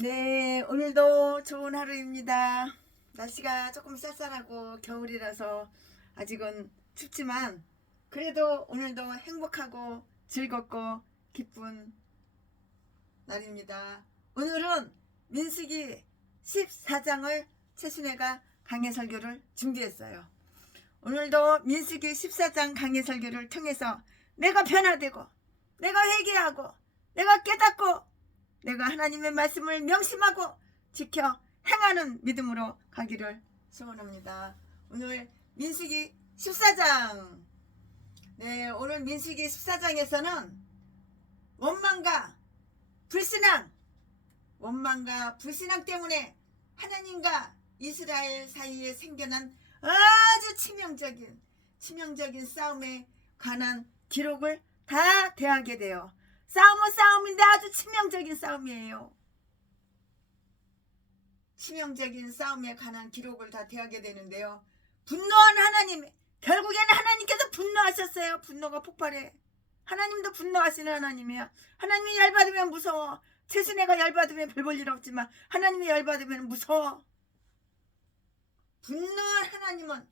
네, 오늘도 좋은 하루입니다. 날씨가 조금 쌀쌀하고 겨울이라서 아직은 춥지만 그래도 오늘도 행복하고 즐겁고 기쁜 날입니다. 오늘은 민수기 14장을 최순애가 강해 설교를 준비했어요. 오늘도 민수기 14장 강해 설교를 통해서 내가 변화되고 내가 회개하고 내가 깨닫고 내가 하나님의 말씀을 명심하고 지켜 행하는 믿음으로 가기를 소원합니다. 오늘 민수기 14장. 네, 오늘 민수기 14장에서는 원망과 불신앙 때문에 하나님과 이스라엘 사이에 생겨난 아주 치명적인 싸움에 관한 기록을 다 대하게 돼요. 싸움은 싸움인데 아주 치명적인 싸움이에요. 치명적인 싸움에 관한 기록을 다 대하게 되는데요. 분노한 하나님, 결국에는 하나님께서 분노하셨어요. 분노가 폭발해. 하나님도 분노하시는 하나님이야. 하나님이 열받으면 무서워. 최순애가 열받으면 별 볼 일 없지만 하나님이 열받으면 무서워. 분노한 하나님은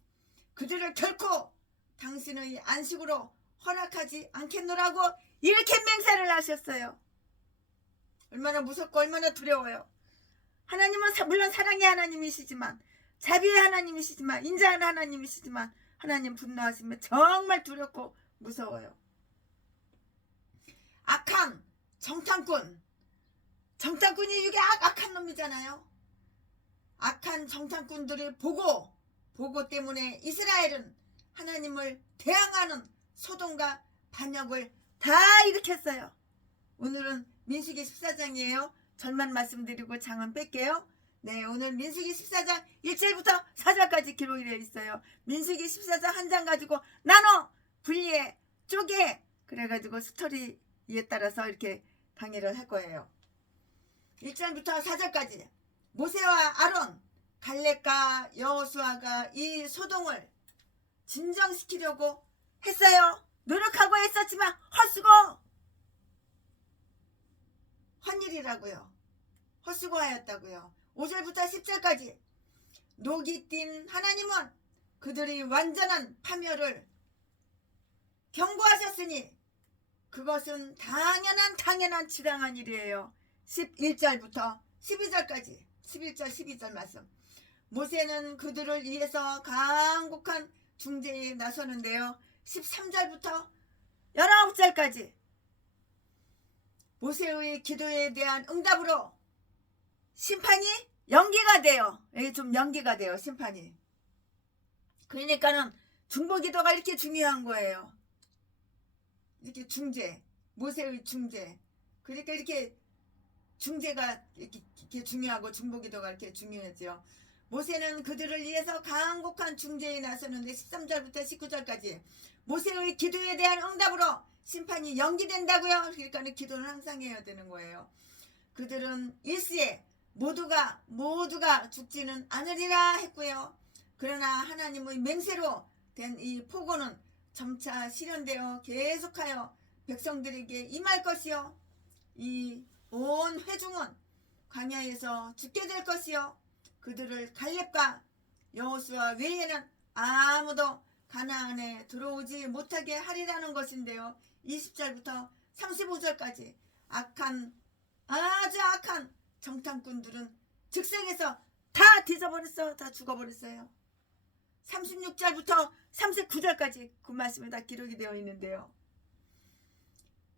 그들을 결코 당신의 안식으로 허락하지 않겠노라고 이렇게 맹세를 하셨어요. 얼마나 무섭고 얼마나 두려워요. 하나님은 물론 사랑의 하나님이시지만 자비의 하나님이시지만 인자한 하나님이시지만 하나님 분노하시면 정말 두렵고 무서워요. 악한 정탐꾼이 이게 악한 놈이잖아요. 악한 정탐꾼들이 보고 때문에 이스라엘은 하나님을 대항하는 소동과 반역을 다 일으켰어요. 오늘은 민수기 14장이에요. 절만 말씀드리고 장은 뺄게요. 네, 오늘 민수기 14장 1절부터 4절까지 기록이 되어 있어요. 민수기 14장 한 장 가지고 나눠 분리해 쪼개 그래가지고 스토리에 따라서 이렇게 강의를 할 거예요. 1절부터 4절까지 모세와 아론, 갈렙과 여호수아가 이 소동을 진정시키려고 했어요. 노력하고 했었지만 헛수고 헌일이라고요. 헛수고하였다고요. 5절부터 10절까지 녹이 띈 하나님은 그들이 완전한 파멸을 경고하셨으니 그것은 당연한 지당한 일이에요. 11절부터 12절까지 11절 12절 말씀. 모세는 그들을 위해서 강곡한 중재에 나서는데요. 13절부터 19절까지 모세의 기도에 대한 응답으로 심판이 연기가 돼요. 이게 좀 연기가 돼요. 심판이. 그러니까는 중보기도가 이렇게 중요한 거예요. 이렇게 중재, 모세의 중재. 그러니까 이렇게 중재가 이렇게 중요하고 중보기도가 이렇게 중요하죠. 모세는 그들을 위해서 강곡한 중재에 나서는데 13절부터 19절까지 모세의 기도에 대한 응답으로 심판이 연기된다고요. 그러니까 기도는 항상 해야 되는 거예요. 그들은 일시에 모두가 죽지는 않으리라 했고요. 그러나 하나님의 맹세로 된 이 포고는 점차 실현되어 계속하여 백성들에게 임할 것이요. 이 온 회중은 광야에서 죽게 될 것이요. 그들을 갈렙과 여호수아 외에는 아무도 가나안에 들어오지 못하게 하리라는 것인데요. 20절부터 35절까지 아주 악한 정탐꾼들은 즉석에서 다 뒤져버렸어. 다 죽어버렸어요. 36절부터 39절까지 그 말씀이 다 기록이 되어 있는데요.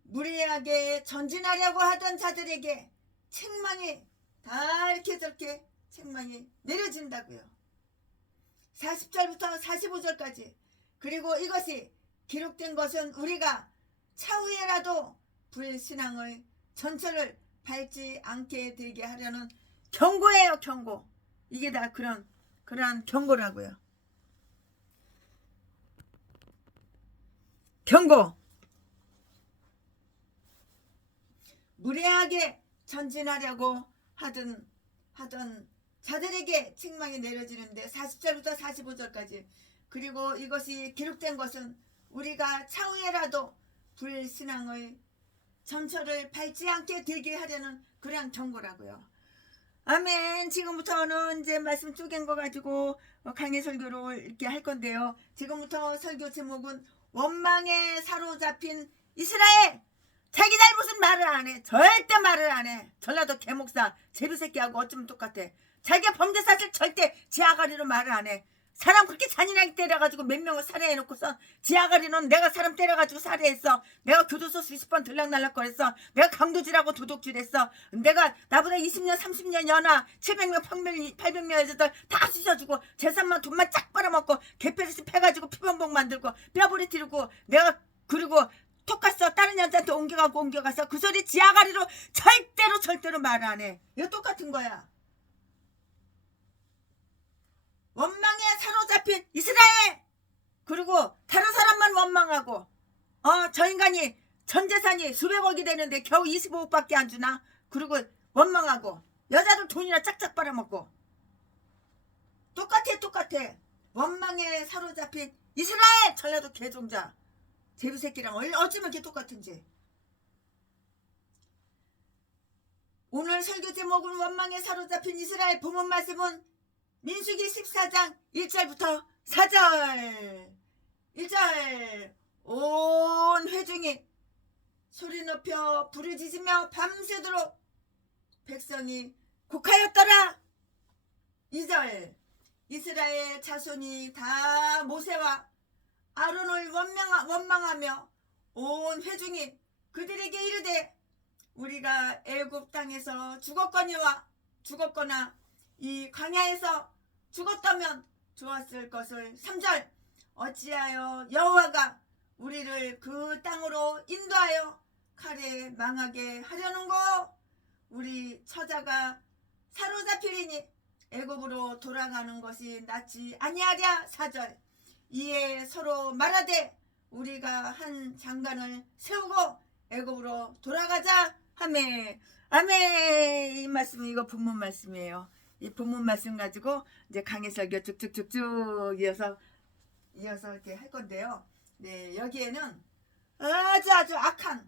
무리하게 전진하려고 하던 자들에게 책망이 다 이렇게 저렇게 책망이 내려진다고요. 40절부터 45절까지. 그리고 이것이 기록된 것은 우리가 차후에라도 불신앙의 전철을 밟지 않게 되게 하려는 경고예요. 경고. 이게 다 그러한 경고라고요. 경고. 무례하게 전진하려고 하던 자들에게 책망이 내려지는데 40절부터 45절까지. 그리고 이것이 기록된 것은 우리가 차후에라도 불신앙의 전철을 밟지 않게 되게 하려는 그런 경고라고요. 아멘. 지금부터는 이제 말씀 쪼갠 거 가지고 강의 설교를 이렇게 할 건데요. 지금부터 설교 제목은 원망에 사로잡힌 이스라엘. 자기 잘못은 말을 안 해. 절대 말을 안 해. 전라도 개목사 제비새끼하고 어쩌면 똑같아. 자기가 범죄 사실 절대 지 아가리로 말을 안 해. 사람 그렇게 잔인하게 때려가지고 몇 명을 살해해놓고서 지 아가리는 내가 사람 때려가지고 살해했어. 내가 교도소 수십 번 들락날락거렸어. 내가 강도질하고 도둑질했어. 내가 나보다 20년 30년 연하 700명 800명 여자들 다 쑤셔주고 재산만 돈만 쫙 빨아먹고 개패듯이 패가지고 피범벅 만들고 뼈부리 튀르고 내가 그리고 톡갔어. 다른 여자한테 옮겨가서 그 소리 지 아가리로 절대로 말 안 해. 이거 똑같은 거야. 원망에 사로잡힌 이스라엘. 그리고 다른 사람만 원망하고 저 인간이 전 재산이 수백억이 되는데 겨우 25억밖에 안 주나. 그리고 원망하고 여자들 돈이나 짝짝 빨아먹고 똑같아. 원망에 사로잡힌 이스라엘. 전라도 개종자 제비새끼랑 어쩌면 이렇게 똑같은지. 오늘 설교 제목은 원망에 사로잡힌 이스라엘. 본문 말씀은 민수기 14장 1절부터 4절. 1절. 온 회중이 소리 높여 부르짖으며 밤새도록 백성이 곡하였더라. 2절. 이스라엘 자손이 다 모세와 아론을 원망하며 온 회중이 그들에게 이르되 우리가 애굽 땅에서 죽었거나 이 광야에서 죽었다면 좋았을 것을. 3절. 어찌하여 여호와가 우리를 그 땅으로 인도하여 칼에 망하게 하려는고. 우리 처자가 사로잡히리니 애굽으로 돌아가는 것이 낫지 아니하랴. 4절. 이에 서로 말하되 우리가 한 장관을 세우고 애굽으로 돌아가자 하매. 아멘. 이 말씀은 이거 본문 말씀이에요. 이 본문 말씀 가지고 이제 강의 설교 쭉쭉쭉쭉 이어서 이렇게 할 건데요. 네, 여기에는 아주 악한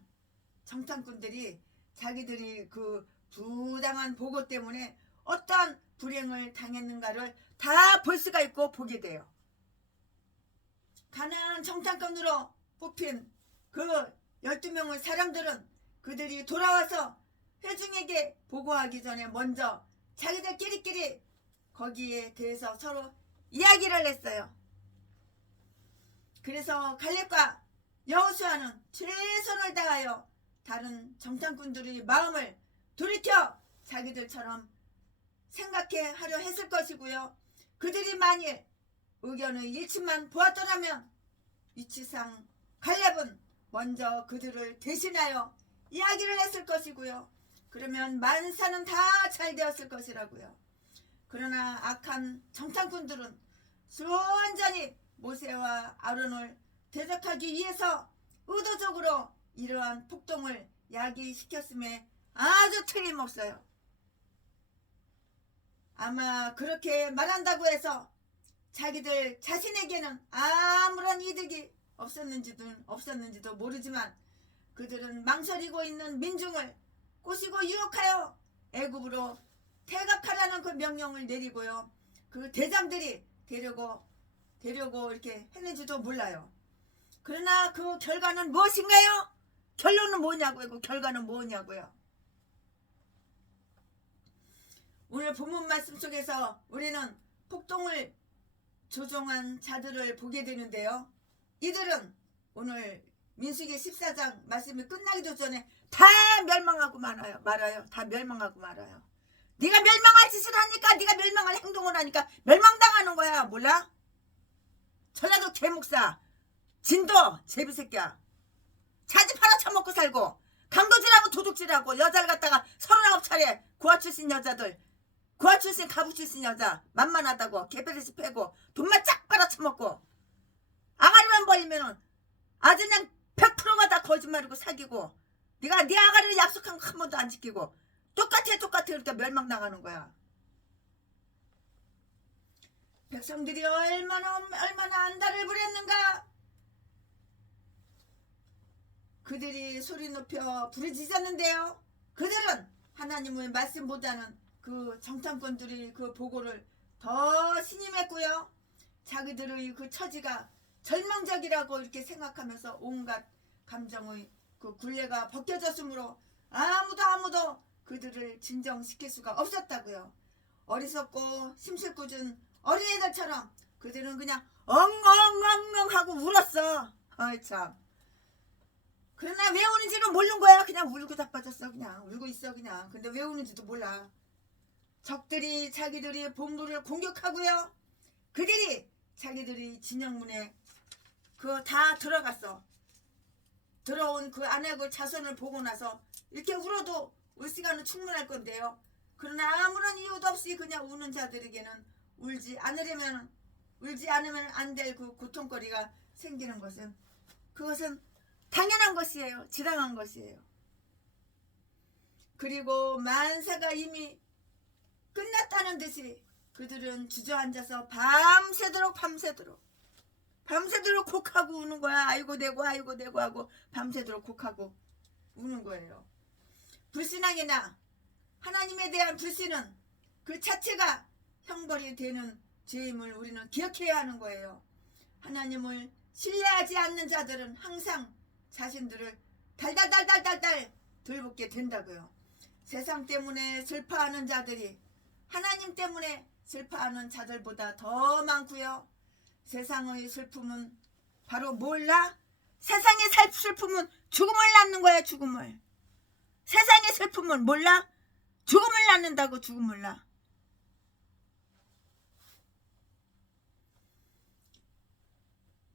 정탐꾼들이 자기들이 그 부당한 보고 때문에 어떠한 불행을 당했는가를 다 볼 수가 있고 보게 돼요. 가난한 정탐꾼으로 뽑힌 그 12명의 사람들은 그들이 돌아와서 회중에게 보고하기 전에 먼저 자기들끼리 거기에 대해서 서로 이야기를 했어요. 그래서 갈렙과 여호수아는 최선을 다하여 다른 정탐꾼들의 마음을 돌이켜 자기들처럼 생각해 하려 했을 것이고요. 그들이 만일 의견의 일치만 보았더라면 이치상 갈렙은 먼저 그들을 대신하여 이야기를 했을 것이고요. 그러면 만사는 다 잘 되었을 것이라고요. 그러나 악한 정탐꾼들은 순전히 모세와 아론을 대적하기 위해서 의도적으로 이러한 폭동을 야기시켰음에 아주 틀림없어요. 아마 그렇게 말한다고 해서 자기들 자신에게는 아무런 이득이 없었는지도 모르지만 그들은 망설이고 있는 민중을 꼬시고 유혹하여 애굽으로 퇴각하라는 그 명령을 내리고요. 그 대장들이 데려고 이렇게 했는지도 몰라요. 그러나 그 결과는 무엇인가요? 결론은 뭐냐고요? 그 결과는 뭐냐고요? 오늘 본문 말씀 속에서 우리는 폭동을 조종한 자들을 보게 되는데요. 이들은 오늘 민수기 14장 말씀이 끝나기도 전에 다 멸망하고 말아요. 다 멸망하고 말아요. 네가 멸망할 짓을 하니까, 네가 멸망할 행동을 하니까 멸망당하는 거야. 몰라? 전라도 개목사 진도 제비새끼야. 자지 팔아쳐먹고 살고 강도질하고 도둑질하고 여자를 갖다가 39차례 고아 출신 여자들, 고아 출신 가부 출신 여자 만만하다고 개패듯이 패고 돈만 쫙 빨아쳐먹고 아가리만 벌리면은 아주 그냥 100%가 다 거짓말이고 사기고 네가 네 아가리를 약속한 거 한 번도 안 지키고 똑같아 그러니까 멸망당하는 거야. 백성들이 얼마나 안달을 부렸는가. 그들이 소리 높여 부르짖었는데요. 그들은 하나님의 말씀보다는 그 정탐꾼들이 그 보고를 더 신임했고요. 자기들의 그 처지가 절망적이라고 이렇게 생각하면서 온갖 감정의 그 굴레가 벗겨졌으므로 아무도 그들을 진정시킬 수가 없었다고요. 어리석고 심술궂은 어린애들처럼 그들은 그냥 엉엉엉엉 하고 울었어. 어이 참. 그러나 왜 우는지는 모르는 거야. 그냥 울고 자빠졌어. 그냥 울고 있어 그냥. 근데 왜 우는지도 몰라. 적들이 자기들이 본부를 공격하고요. 그들이 자기들이 진영문에 그 다 들어갔어. 들어온 그 안에 그 자손을 보고 나서 이렇게 울어도 울 시간은 충분할 건데요. 그러나 아무런 이유도 없이 그냥 우는 자들에게는 울지 않으면 안 될 그 고통거리가 생기는 것은 그것은 당연한 것이에요. 지당한 것이에요. 그리고 만사가 이미 끝났다는 듯이 그들은 주저앉아서 밤새도록 곡하고 우는 거야. 아이고 되고 하고 밤새도록 곡하고 우는 거예요. 불신앙이나 하나님에 대한 불신은 그 자체가 형벌이 되는 죄임을 우리는 기억해야 하는 거예요. 하나님을 신뢰하지 않는 자들은 항상 자신들을 달달달달달달 들볶게 된다고요. 세상 때문에 슬퍼하는 자들이 하나님 때문에 슬퍼하는 자들보다 더 많고요. 세상의 슬픔은 바로 몰라? 세상의 슬픔은 죽음을 낳는 거야. 죽음을. 세상의 슬픔은 몰라? 죽음을 낳는다고. 죽음을 낳아.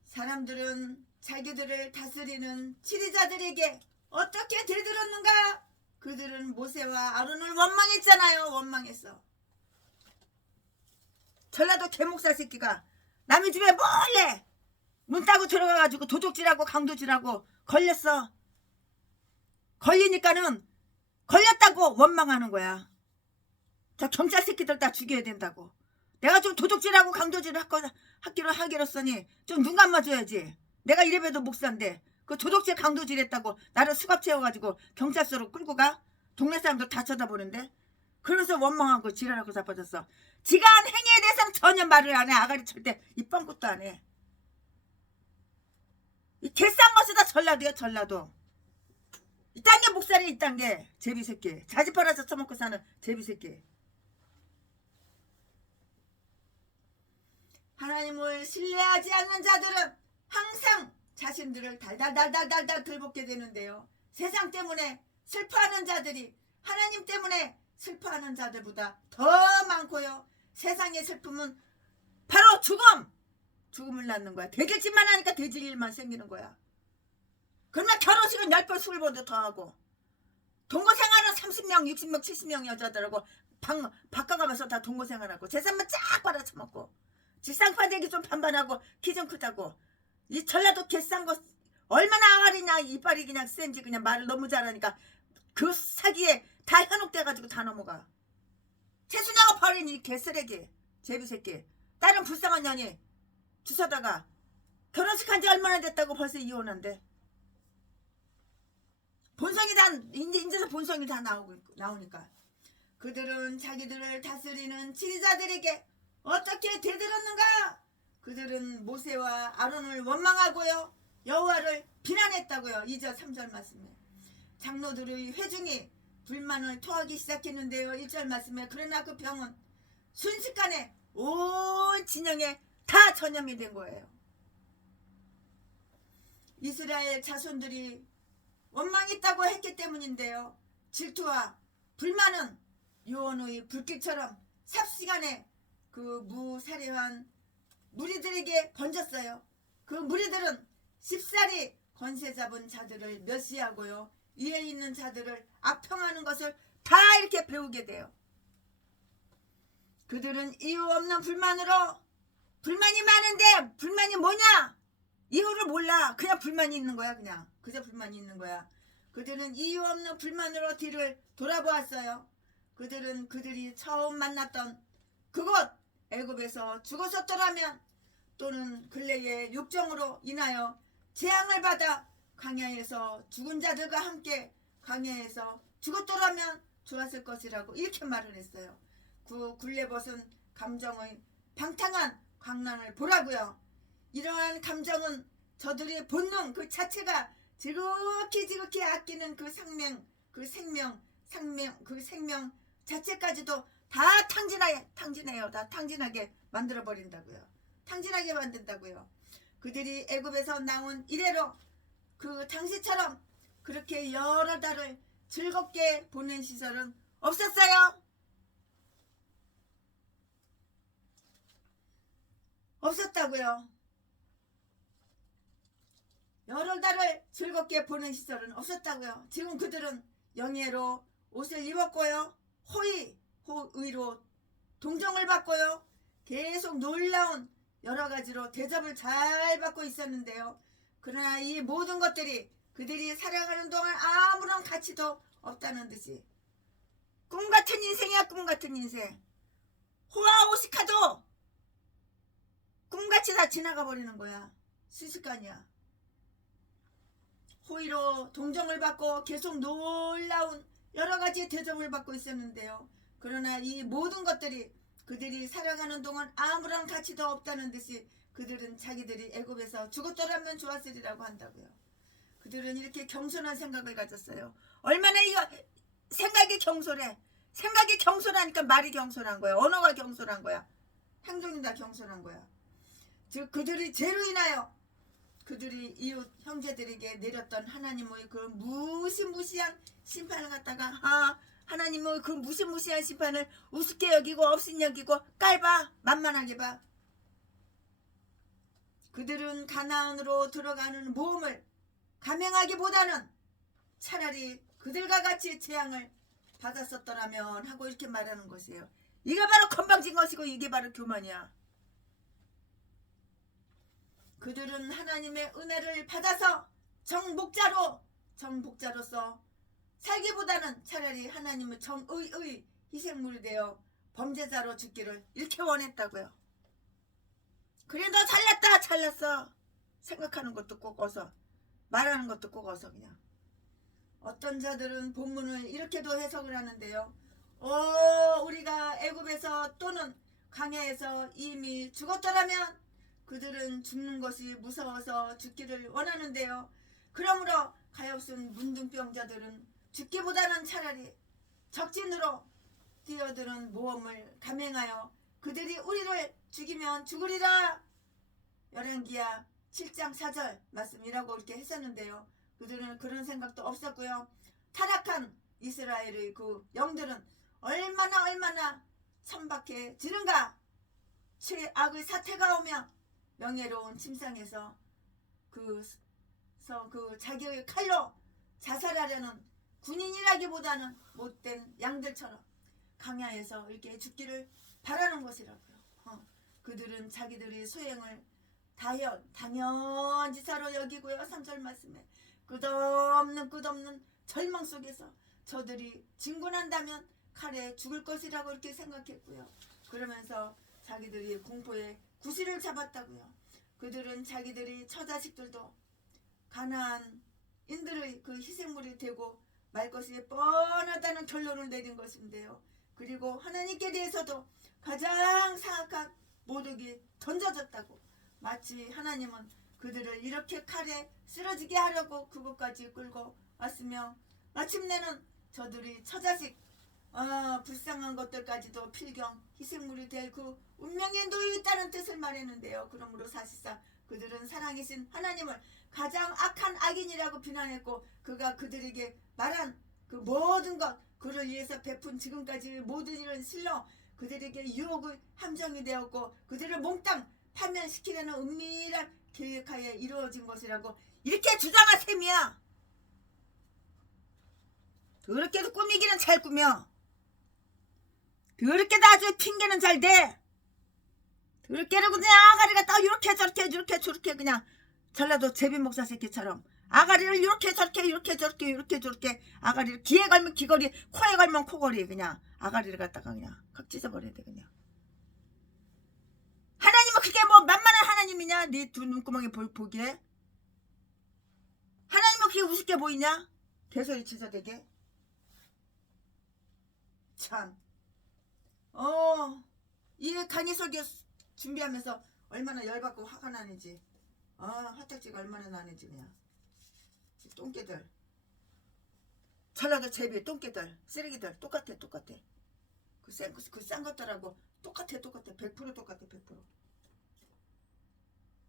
사람들은 자기들을 다스리는 지리자들에게 어떻게 대들었는가? 그들은 모세와 아론을 원망했잖아요. 원망했어. 전라도 개목살 새끼가 남의 집에 몰래 문 따고 들어가가지고 도둑질하고 강도질하고 걸렸어. 걸리니까는 걸렸다고 원망하는 거야. 저 경찰 새끼들 다 죽여야 된다고. 내가 좀 도둑질하고 강도질을 하기로써니 좀 눈 감아줘야지. 내가 이래봬도 목사인데 그 도둑질 강도질 했다고 나를 수갑 채워가지고 경찰서로 끌고 가? 동네 사람들 다 쳐다보는데? 그래서 원망하고 지랄하고 자빠졌어. 지가 한 행위에 대해서는 전혀 말을 안 해. 아가리 칠 때 이 뻥끗도 안 해. 이 개싼 것이다. 전라도야. 전라도. 이딴 게 목살이 이딴 게 제비새끼. 자지 팔아서 처먹고 사는 제비새끼. 하나님을 신뢰하지 않는 자들은 항상 자신들을 달달달달달달 들볶게 되는데요. 세상 때문에 슬퍼하는 자들이 하나님 때문에 슬퍼하는 자들보다 더 많고요. 세상의 슬픔은 바로 죽음을 낳는 거야. 대길짓만 하니까 돼질 일만 생기는 거야. 그러나 결혼식은 10번 20번도 더 하고 동거생활은 30명 60명 70명 여자들하고 바꿔가면서 다 동거생활하고 재산만 쫙 받아쳐먹고 지상파대기 좀 반반하고 키 좀 크다고. 이 전라도 개싼 거 얼마나 아가리냐. 이빨이 그냥 센지 그냥 말을 너무 잘하니까 그 사기에 다 현혹돼가지고 다 넘어가. 최순영을 버린 이 개쓰레기 제비새끼. 다른 불쌍한 년이 주워다가 결혼식 한 지 얼마나 됐다고 벌써 이혼한대. 본성이 다 인제서 본성이 다 나오니까 그들은 자기들을 다스리는 지리자들에게 어떻게 대들었는가? 그들은 모세와 아론을 원망하고요. 여호와를 비난했다고요. 2절 3절 말씀에 장로들의 회중이 불만을 토하기 시작했는데요. 1절 말씀에 그러나 그 병은 순식간에 온 진영에 다 전염이 된 거예요. 이스라엘 자손들이 원망했다고 했기 때문인데요. 질투와 불만은 요원의 불길처럼 삽시간에 그 무사례한 무리들에게 번졌어요. 그 무리들은 쉽사리 권세 잡은 자들을 멸시하고요. 이에 있는 자들을 악평하는 것을 다 이렇게 배우게 돼요. 그들은 이유 없는 불만으로 불만이 많은데 불만이 뭐냐? 이유를 몰라. 그냥 불만이 있는 거야. 그냥 그저 불만이 있는 거야. 그들은 이유 없는 불만으로 뒤를 돌아보았어요. 그들은 그들이 처음 만났던 그곳 애굽에서 죽었었더라면 또는 근래의 육정으로 인하여 재앙을 받아 광야에서 죽은 자들과 함께 광야에서 죽었더라면 좋았을 것이라고 이렇게 말을 했어요. 그 굴레벗은 감정의 방탕한 광란을 보라고요. 이러한 감정은 저들의 본능 그 자체가 지극히 아끼는 그 생명 자체까지도 다 탕진해요. 다 탕진하게 만들어버린다고요. 탕진하게 만든다고요. 그들이 애굽에서 나온 이래로 그 당시처럼 그렇게 여러 달을 즐겁게 보낸 시절은 없었어요. 없었다고요. 여러 달을 즐겁게 보낸 시절은 없었다고요. 지금 그들은 영예로 옷을 입었고요. 호의로 동정을 받고요. 계속 놀라운 여러 가지로 대접을 잘 받고 있었는데요. 그러나 이 모든 것들이 그들이 살아가는 동안 아무런 가치도 없다는 듯이 꿈같은 인생이야. 꿈같은 인생. 호화오시카도 꿈같이 다 지나가 버리는 거야. 순식간이야. 호의로 동정을 받고 계속 놀라운 여러 가지 대접을 받고 있었는데요. 그러나 이 모든 것들이 그들이 살아가는 동안 아무런 가치도 없다는 듯이 그들은 자기들이 애굽에서 죽었더라면 좋았으리라고 한다고요. 그들은 이렇게 겸손한 생각을 가졌어요. 얼마나 이거 생각이 경솔해. 생각이 경솔하니까 말이 경솔한 거야. 언어가 경솔한 거야. 행동이 다 경솔한 거야. 즉 그들이 죄로 인하여 그들이 이웃 형제들에게 내렸던 하나님의 그 무시무시한 심판을 갖다가 하나님의 그 무시무시한 심판을 우습게 여기고 없인 여기고 깔봐. 만만하게 봐. 그들은 가나안으로 들어가는 모험을 감행하기보다는 차라리 그들과 같이 재앙을 받았었더라면 하고 이렇게 말하는 것이에요. 이게 바로 건방진 것이고 이게 바로 교만이야. 그들은 하나님의 은혜를 받아서 정복자로서 살기보다는 차라리 하나님의 정의의 희생물이 되어 범죄자로 죽기를 이렇게 원했다고요. 그래 너 잘났어. 생각하는 것도 꼭 어서 말하는 것도 꼭 어서 그냥. 어떤 자들은 본문을 이렇게도 해석을 하는데요. 우리가 애굽에서 또는 광야에서 이미 죽었더라면 그들은 죽는 것이 무서워서 죽기를 원하는데요. 그러므로 가엾은 문둥병자들은 죽기보다는 차라리 적진으로 뛰어드는 모험을 감행하여 그들이 우리를 죽이면 죽으리라. 열왕기야 7장 4절 말씀이라고 이렇게 했었는데요. 그들은 그런 생각도 없었고요. 타락한 이스라엘의 그 영들은 얼마나 천박해지는가. 최악의 사태가 오면 명예로운 침상에서 그 자기의 칼로 자살하려는 군인이라기보다는 못된 양들처럼 강야에서 이렇게 죽기를 바라는 것이라고요. 그들은 자기들이 수행을 당연지사로 여기고요. 3절 말씀에 끝없는 절망 속에서 저들이 진군한다면 칼에 죽을 것이라고 이렇게 생각했고요. 그러면서 자기들이 공포에 구실을 잡았다고요. 그들은 자기들이 처자식들도 가나안인들의 그 희생물이 되고 말 것이 뻔하다는 결론을 내린 것인데요. 그리고 하나님께 대해서도 가장 사악한 모독이 던져졌다고. 마치 하나님은 그들을 이렇게 칼에 쓰러지게 하려고 그곳까지 끌고 왔으며 마침내는 저들이 처자식 불쌍한 것들까지도 필경 희생물이 될 그 운명에 놓여 있다는 뜻을 말했는데요. 그러므로 사실상 그들은 살아계신 하나님을 가장 악한 악인이라고 비난했고 그가 그들에게 말한 그 모든 것 그를 위해서 베푼 지금까지 모든 일은 실로 그들에게 유혹의 함정이 되었고 그들을 몽땅 파면시키려는 은밀한 계획하에 이루어진 것이라고 이렇게 주장한 셈이야. 그렇게도 꾸미기는 잘 꾸며 그렇게도 아주 핑계는 잘 대. 그렇게도 그냥 아가리가 딱 이렇게 저렇게 그냥 전라도 제비 목사 새끼처럼 아가리를 이렇게 저렇게 아가리를 귀에 걸면 귀걸이 코에 걸면 코걸이 그냥 아가리를 갖다가 그냥 확 찢어버려야 돼 그냥. 하나님은 그게 뭐 만만한 하나님이냐? 네 두 눈구멍에 보기에 하나님은 그게 우습게 보이냐? 개소리 치서대게. 참. 이 강의 설교 준비하면서 얼마나 열받고 화가 나는지. 화딱지가 얼마나 나는지 그냥. 똥개들. 전라도 제비 똥개들. 쓰레기들. 똑같아. 그 싼 것들하고 똑같아. 100% 똑같아. 100%.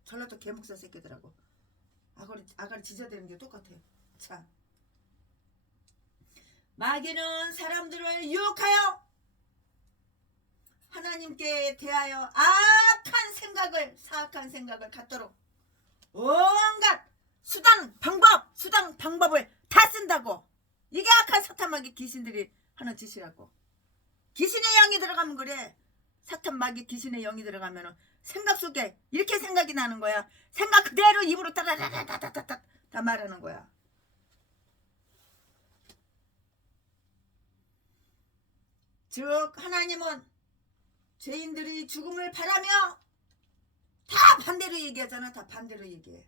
전라도 개목사 새끼들하고. 아가리 지져대는 게 똑같아. 참. 마귀는 사람들을 유혹하여 하나님께 대하여 사악한 생각을 갖도록 온갖 수단 방법을 다 쓴다고. 이게 악한 사탄 마귀 귀신들이 하는 짓이라고. 귀신의 영이 들어가면 그래. 사탄 마귀 귀신의 영이 들어가면은 생각 속에 이렇게 생각이 나는 거야. 생각 그대로 입으로 따다다다다다다 다 말하는 거야. 즉 하나님은 죄인들이 죽음을 바라며 다 반대로 얘기하잖아. 다 반대로 얘기해.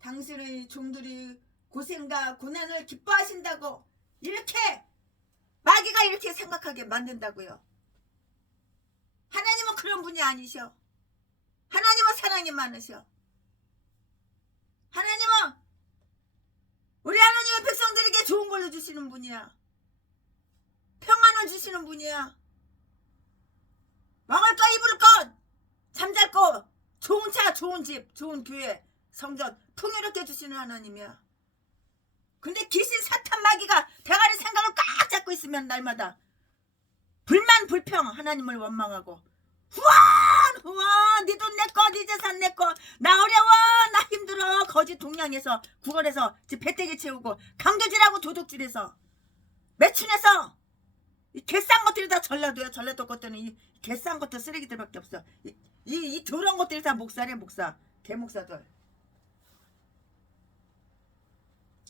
당신의 종들이 고생과 고난을 기뻐하신다고 이렇게 마귀가 이렇게 생각하게 만든다고요. 하나님은 그런 분이 아니셔. 하나님은 사랑이 많으셔. 하나님은 우리 하나님의 백성들에게 좋은 걸로 주시는 분이야. 평안을 주시는 분이야. 먹을 거 입을 것 잠잘 거 좋은 차 좋은 집 좋은 교회 성전 풍요롭게 주시는 하나님이야. 근데 귀신 사탄 마귀가 대가리 생각을 꽉 잡고 있으면 날마다 불만 불평 하나님을 원망하고 후원 네 돈 내꺼 네 재산 내꺼 나 어려워 나 힘들어 거짓 동냥해서 구걸해서 배때기 채우고 강도질하고 도둑질해서 매춘해서 이 개싼 것들이 다 전라도야. 전라도 것들은 이 개싼 것들 쓰레기들밖에 없어. 이 더러운 것들이 다 목사래. 목사 개목사들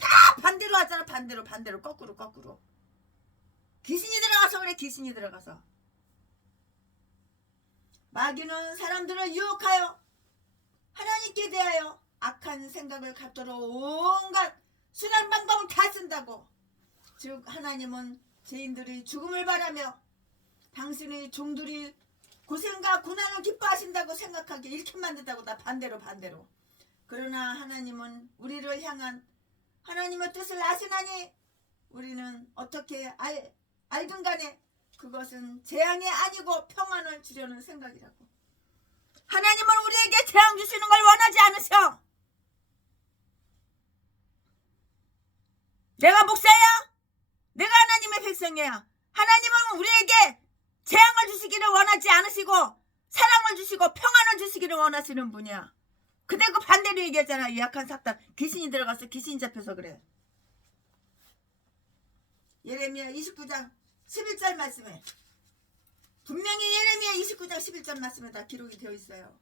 다 반대로 하잖아. 반대로 거꾸로 귀신이 들어가서 그래. 귀신이 들어가서 마귀는 사람들을 유혹하여 하나님께 대하여 악한 생각을 갖도록 온갖 수단 방법을 다 쓴다고. 즉 하나님은 죄인들이 죽음을 바라며 당신의 종들이 고생과 고난을 기뻐하신다고 생각하게 이렇게 만든다고. 다 반대로. 그러나 하나님은 우리를 향한 하나님의 뜻을 아시나니 우리는 어떻게 알든 간에 그것은 재앙이 아니고 평안을 주려는 생각이라고. 하나님은 우리에게 재앙 주시는 걸 원하지 않으셔. 내가 목사야? 내가 하나님의 백성이야. 하나님은 우리에게 재앙을 주시기를 원하지 않으시고 사랑을 주시고 평안을 주시기를 원하시는 분이야. 근데 그 반대로 얘기하잖아. 이 약한 사탄 귀신이 들어가서 귀신이 잡혀서 그래. 예레미야 29장 11절 말씀에 분명히 예레미야 29장 11절 말씀에 다 기록이 되어 있어요.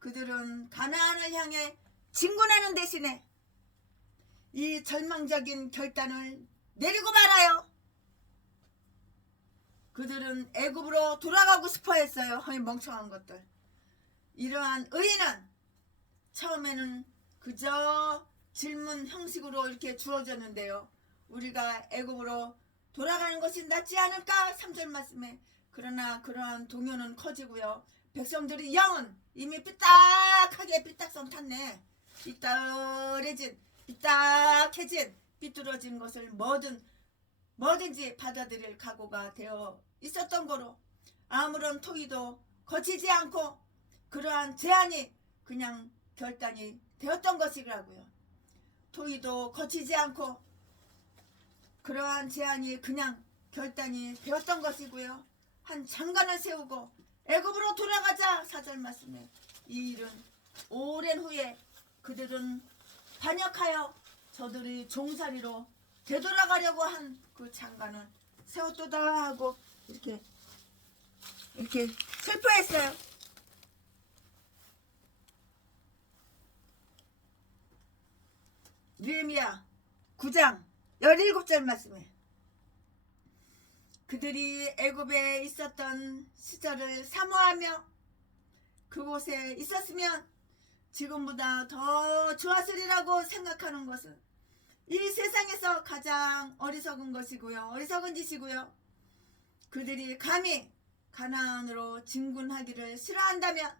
그들은 가나안을 향해 진군하는 대신에 이 절망적인 결단을 내리고 말아요. 그들은 애굽으로 돌아가고 싶어 했어요. 허이 멍청한 것들. 이러한 의의는 처음에는 그저 질문 형식으로 이렇게 주어졌는데요. 우리가 애굽으로 돌아가는 것이 낫지 않을까? 3절 말씀에. 그러나 그러한 동요는 커지고요. 백성들의 영은 이미 삐딱하게 삐딱선 탔네. 삐딱해진 삐뚤어진 것을 뭐든지 받아들일 각오가 되어 있었던 거로 아무런 토의도 거치지 않고 그러한 제안이 그냥 결단이 되었던 것이라고요. 토의도 거치지 않고 그러한 제안이 그냥 결단이 되었던 것이고요. 한 장관을 세우고 애굽으로 돌아가자. 4절 말씀에 이 일은 오랜 후에 그들은 반역하여 저들이 종살이로 되돌아가려고 한 그 장관을 세웠도다 하고 이렇게 슬퍼했어요. 느헤미야 9장 17절 말씀에 그들이 애굽에 있었던 시절을 사모하며 그곳에 있었으면 지금보다 더 좋았으리라고 생각하는 것은 이 세상에서 가장 어리석은 것이고요. 어리석은 짓이고요. 그들이 감히 가나안으로 진군하기를 싫어한다면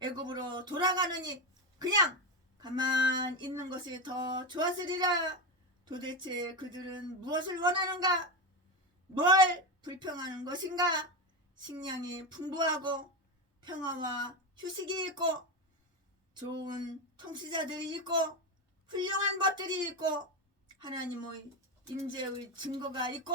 애굽으로 돌아가느니 그냥 가만 있는 것이 더 좋았으리라. 도대체 그들은 무엇을 원하는가? 뭘 불평하는 것인가? 식량이 풍부하고 평화와 휴식이 있고 좋은 통치자들이 있고 훌륭한 것들이 있고 하나님의 임재의 증거가 있고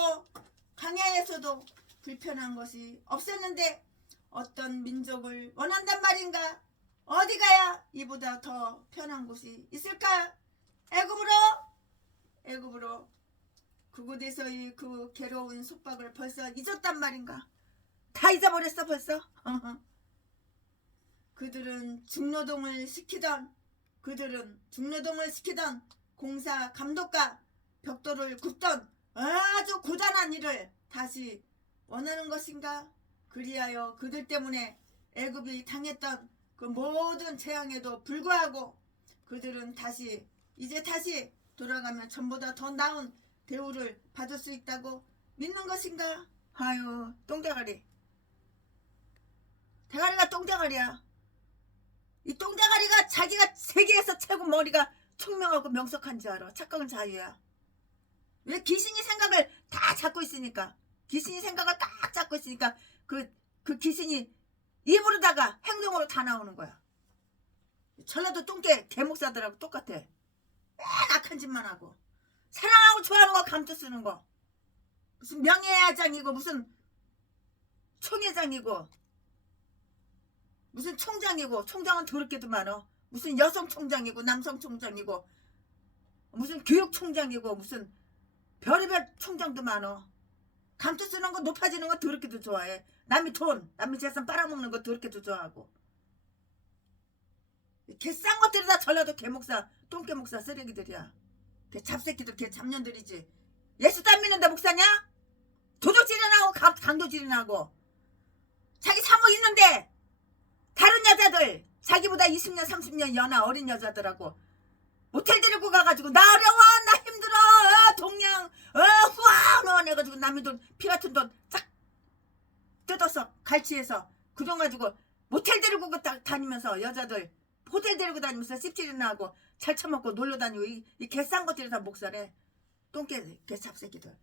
광야에서도 불편한 것이 없었는데 어떤 민족을 원한단 말인가? 어디 가야 이보다 더 편한 곳이 있을까? 애굽으로 그곳에서의 그 괴로운 속박을 벌써 잊었단 말인가? 다 잊어버렸어 벌써? 그들은 중노동을 시키던 공사 감독과 벽돌을 굽던 아주 고단한 일을 다시 원하는 것인가? 그리하여 그들 때문에 애굽이 당했던 그 모든 재앙에도 불구하고 그들은 이제 다시 돌아가면 전보다 더 나은 대우를 받을 수 있다고 믿는 것인가? 아유, 똥대가리. 대가리가 똥대가리야. 이 똥대가리가 자기가 세계에서 최고 머리가 총명하고 명석한 줄 알아. 착각은 자유야. 왜 귀신이 생각을 다 잡고 있으니까. 그 귀신이 입으로다가 행동으로 다 나오는 거야. 전라도 똥개 개목사들하고 똑같아. 맨 악한 짓만 하고 사랑하고 좋아하는 거 감투 쓰는 거. 무슨 명예회장이고 무슨 총회장이고 무슨 총장이고 총장은 더럽게도 많어. 무슨 여성 총장이고 남성 총장이고 무슨 교육 총장이고 무슨 별의별 총장도 많어. 감투 쓰는 거 높아지는 거 더럽게도 좋아해. 남의 돈 남의 재산 빨아먹는 거 더럽게도 좋아하고. 개싼 것들이 다 전라도 개목사 똥개목사 쓰레기들이야. 개 잡새끼들 개 잡년들이지. 예수 안 믿는데 목사냐? 도둑질이나 하고 강도질이나 하고 자기 사모 있는데 다른 여자들 자기보다 20년 30년 연하 어린 여자들하고 모텔 데리고 가가지고 나 어려워 나 힘들어 동양 후아 해가지고 남의 돈 피 같은 돈 쫙 뜯어서 갈치해서 그돈 가지고 모텔 데리고 다니면서 여자들 호텔 데리고 다니면서 씹질이나 하고 잘 처먹고 놀러 다니고 이 개싼 것들이 다 목살해. 똥개 개잡새끼들.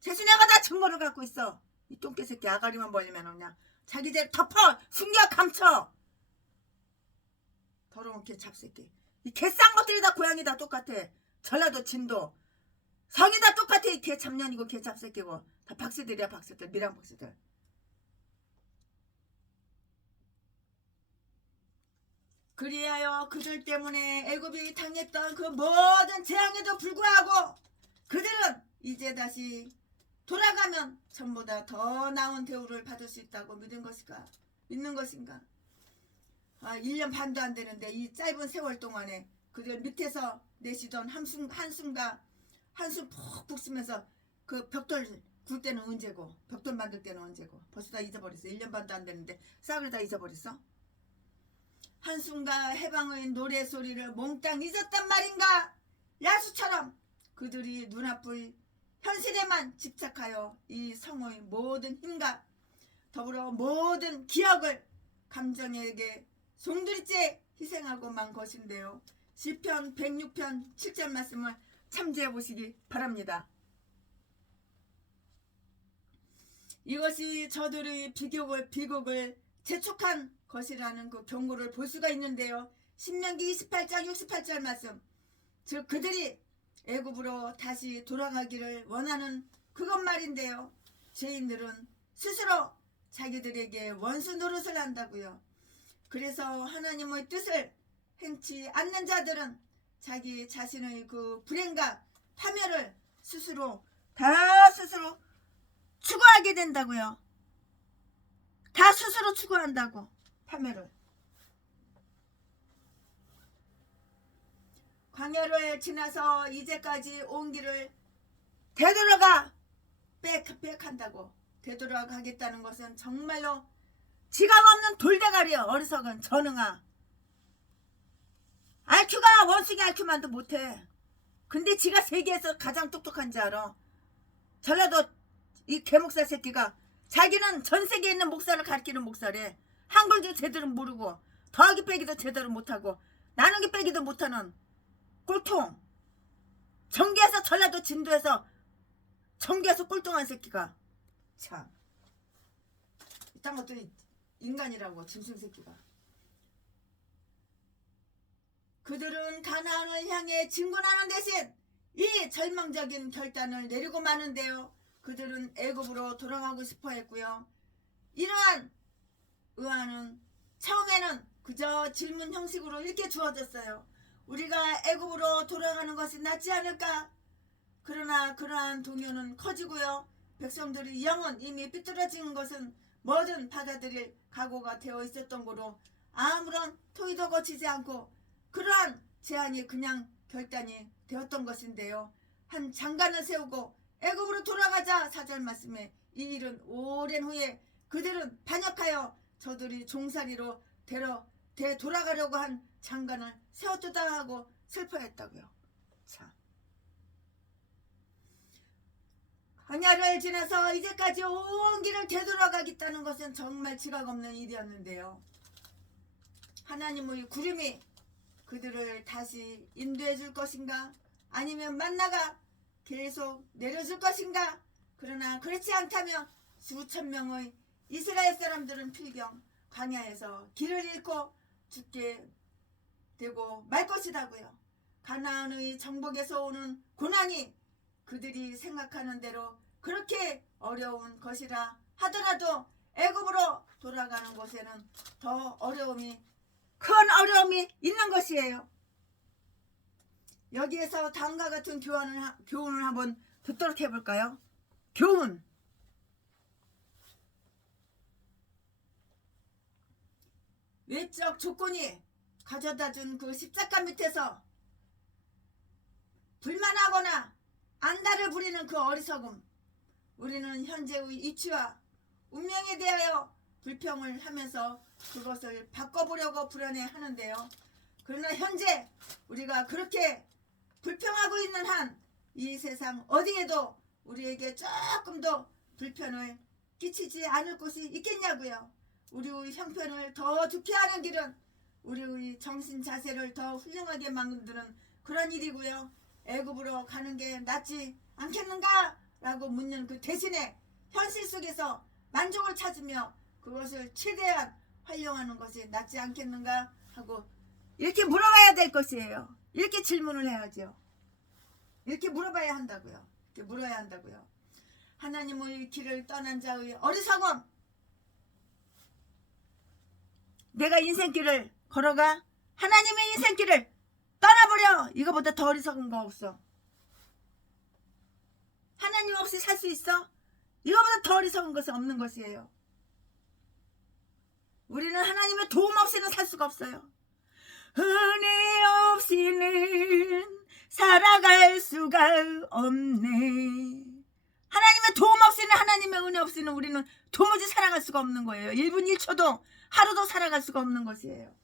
세순애가 다 증거를 갖고 있어. 이 똥개 새끼 아가리만 벌리면 그냥 자기들 덮어 숨겨 감춰. 더러운 개잡새끼. 이 개싼 것들이 다 고양이 다 똑같아. 전라도 진도 성이 다 똑같아. 이 개잡년이고 개잡새끼고 다 박씨들이야. 박씨들 미랑 박씨들. 그리하여 그들 때문에 애굽이 당했던 그 모든 재앙에도 불구하고 그들은 이제 다시 돌아가면 전보다 더 나은 대우를 받을 수 있다고 믿는 것인가? 1년 반도 안 되는데 이 짧은 세월 동안에 그들 밑에서 내쉬던 한숨 푹푹 쉬면서 그 벽돌 굴 때는 언제고 벽돌 만들 때는 언제고 벌써 다 잊어버렸어. 1년 반도 안 되는데 싹을 다 잊어버렸어. 한숨과 해방의 노래소리를 몽땅 잊었단 말인가? 야수처럼 그들이 눈앞의 현실에만 집착하여 이 성의 모든 힘과 더불어 모든 기억을 감정에게 송두리째 희생하고 만 것인데요. 시편 106편 7절 말씀을 참조해 보시기 바랍니다. 이것이 저들의 비극을 재촉한 것이라는 그 경고를 볼 수가 있는데요. 신명기 28장 68절 말씀, 즉 그들이 애굽으로 다시 돌아가기를 원하는 그것 말인데요. 죄인들은 스스로 자기들에게 원수 노릇을 한다고요. 그래서 하나님의 뜻을 행치 않는 자들은 자기 자신의 그 불행과 파멸을 스스로 추구하게 된다고요. 다 스스로 추구한다고. 파멸을. 광야를 지나서 이제까지 온 길을 되돌아가 백한다고. 되돌아가겠다는 것은 정말로 지각 없는 돌대가리야. 어리석은 전응아. IQ가 원숭이 IQ만도 못해. 근데 지가 세계에서 가장 똑똑한 줄 알아. 전라도 이 개목사 새끼가 자기는 전 세계에 있는 목사를 가르치는 목사래. 한글도 제대로 모르고 더하기 빼기도 제대로 못하고 나누기 빼기도 못하는 꼴통. 전교에서 전라도 진도에서 전교에서 꼴통한 새끼가 참 이딴 것도 인간이라고 짐승새끼가. 그들은 가나안을 향해 진군하는 대신 이 절망적인 결단을 내리고 마는데요. 그들은 애굽으로 돌아가고 싶어 했고요. 이러한 의안은 처음에는 그저 질문 형식으로 이렇게 주어졌어요. 우리가 애굽으로 돌아가는 것이 낫지 않을까? 그러나 그러한 동요는 커지고요. 백성들의 영은 이미 삐뚤어진 것은 뭐든 받아들일 각오가 되어 있었던 거로 아무런 토의도 거치지 않고 그러한 제안이 그냥 결단이 되었던 것인데요. 한 장관을 세우고 애굽으로 돌아가자 4절 말씀에 이 일은 오랜 후에 그들은 반역하여 저들이 종살이로 돌아가려고 한 장관을 세웠다 하고 슬퍼했다고요. 참. 광야를 지나서 이제까지 온 길을 되돌아가겠다는 것은 정말 지각 없는 일이었는데요. 하나님의 구름이 그들을 다시 인도해 줄 것인가? 아니면 만나가 계속 내려줄 것인가? 그러나 그렇지 않다면 수천 명의 이스라엘 사람들은 필경 광야에서 길을 잃고 죽게 되고 말 것이다고요. 가나안의 정복에서 오는 고난이 그들이 생각하는 대로 그렇게 어려운 것이라 하더라도 애굽으로 돌아가는 곳에는 더 큰 어려움이 있는 것이에요. 여기에서 다음과 같은 교훈을 한번 듣도록 해볼까요? 교훈. 외적 조건이 가져다준 그 십자가 밑에서 불만하거나 안달을 부리는 그 어리석음. 우리는 현재의 이치와 운명에 대하여 불평을 하면서 그것을 바꿔보려고 불안해하는데요. 그러나 현재 우리가 그렇게 불평하고 있는 한 이 세상 어디에도 우리에게 조금도 불편을 끼치지 않을 곳이 있겠냐고요. 우리의 형편을 더 좋게 하는 길은 우리의 정신 자세를 더 훌륭하게 만드는 그런 일이고요. 애굽으로 가는 게 낫지 않겠는가? 라고 묻는 그 대신에 현실 속에서 만족을 찾으며 그것을 최대한 활용하는 것이 낫지 않겠는가 하고 이렇게 물어봐야 될 것이에요. 이렇게 질문을 해야죠. 이렇게 물어봐야 한다고요. 이렇게 물어야 한다고요. 하나님의 길을 떠난 자의 어리석음. 내가 인생길을 걸어가 하나님의 인생길을 떠나버려. 이거보다 더 어리석은 거 없어. 하나님 없이 살 수 있어? 이거보다 더 어리석은 것은 없는 것이에요. 우리는 하나님의 도움 없이는 살 수가 없어요. 은혜 없이는 살아갈 수가 없네. 하나님의 도움 없이는 하나님의 은혜 없이는 우리는 도무지 살아갈 수가 없는 거예요. 1분 1초도 하루도 살아갈 수가 없는 것이에요.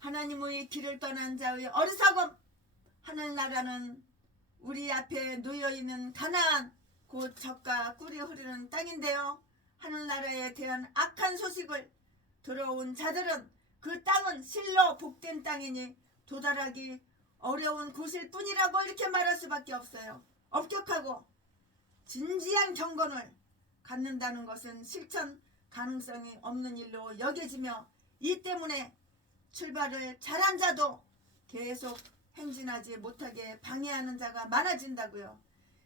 하나님의 길을 떠난 자의 어리석음. 하늘나라는 우리 앞에 놓여있는 가나안 곧 젖과 꿀이 흐르는 땅인데요. 하늘나라에 대한 악한 소식을 들어온 자들은 그 땅은 실로 복된 땅이니 도달하기 어려운 곳일 뿐이라고 이렇게 말할 수밖에 없어요. 엄격하고 진지한 경건을 갖는다는 것은 실천 가능성이 없는 일로 여겨지며 이 때문에 출발을 잘한 자도 계속 행진하지 못하게 방해하는 자가 많아진다고요.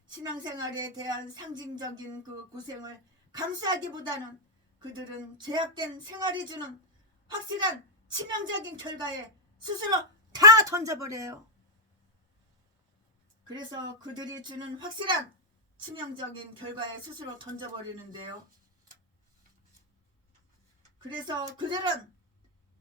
신앙생활에 대한 상징적인 그 고생을 감수하기보다는 그들은 죄악된 생활이 주는 확실한 치명적인 결과에 스스로 다 던져버려요. 그래서 그들이 주는 확실한 치명적인 결과에 스스로 던져버리는데요. 그래서 그들은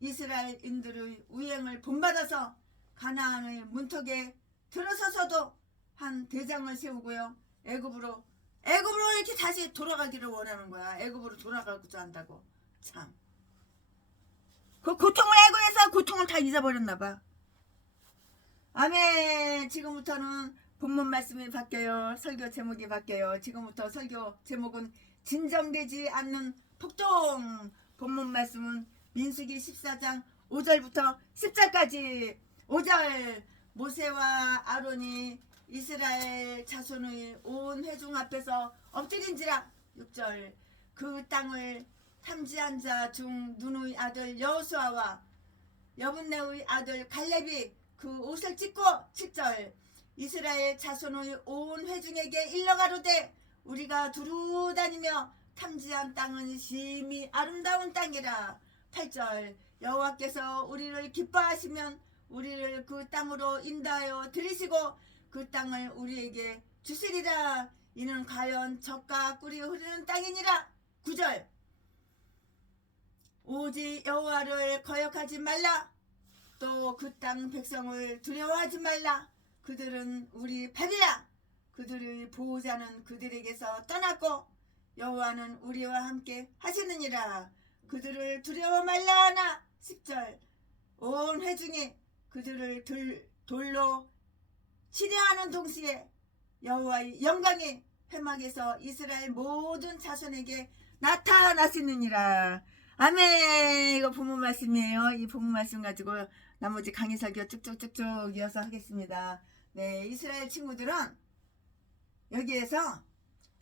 이스라엘인들의 우행을 본받아서 가나안의 문턱에 들어서서도 한 대장을 세우고요. 애굽으로 이렇게 다시 돌아가기를 원하는 거야. 애굽으로 돌아가고자 한다고. 참. 그 고통을 애고해서 고통을 다 잊어버렸나 봐. 아멘. 지금부터는 본문 말씀이 바뀌어요. 설교 제목이 바뀌어요. 지금부터 설교 제목은 진정되지 않는 폭동. 본문 말씀은 민수기 14장 5절부터 10절까지. 5절 모세와 아론이 이스라엘 자손의 온 회중 앞에서 엎드린지라. 6절 그 땅을 탐지한 자 중 눈의 아들 여호수아와 여분네의 아들 갈렙이 그 옷을 찢고. 7절 이스라엘 자손의 온 회중에게 일러가로되 우리가 두루 다니며 탐지한 땅은 심히 아름다운 땅이라. 8절 여호와께서 우리를 기뻐하시면 우리를 그 땅으로 인도하여 들이시고 그 땅을 우리에게 주시리라. 이는 과연 젖과 꿀이 흐르는 땅이니라. 9절 오직 여호와를 거역하지 말라. 또 그 땅 백성을 두려워하지 말라. 그들은 우리 밥이라. 그들의 보호자는 그들에게서 떠났고 여호와는 우리와 함께 하시느니라. 그들을 두려워 말라 하나. 10절 온 회중이 그들을 돌로 치려하는 동시에 여호와의 영광이 회막에서 이스라엘 모든 자손에게 나타나시느니라. 아멘. 이거 본문 말씀이에요. 이 본문 말씀 가지고 나머지 강의 설교 쭉쭉쭉쭉 이어서 하겠습니다. 네, 이스라엘 친구들은 여기에서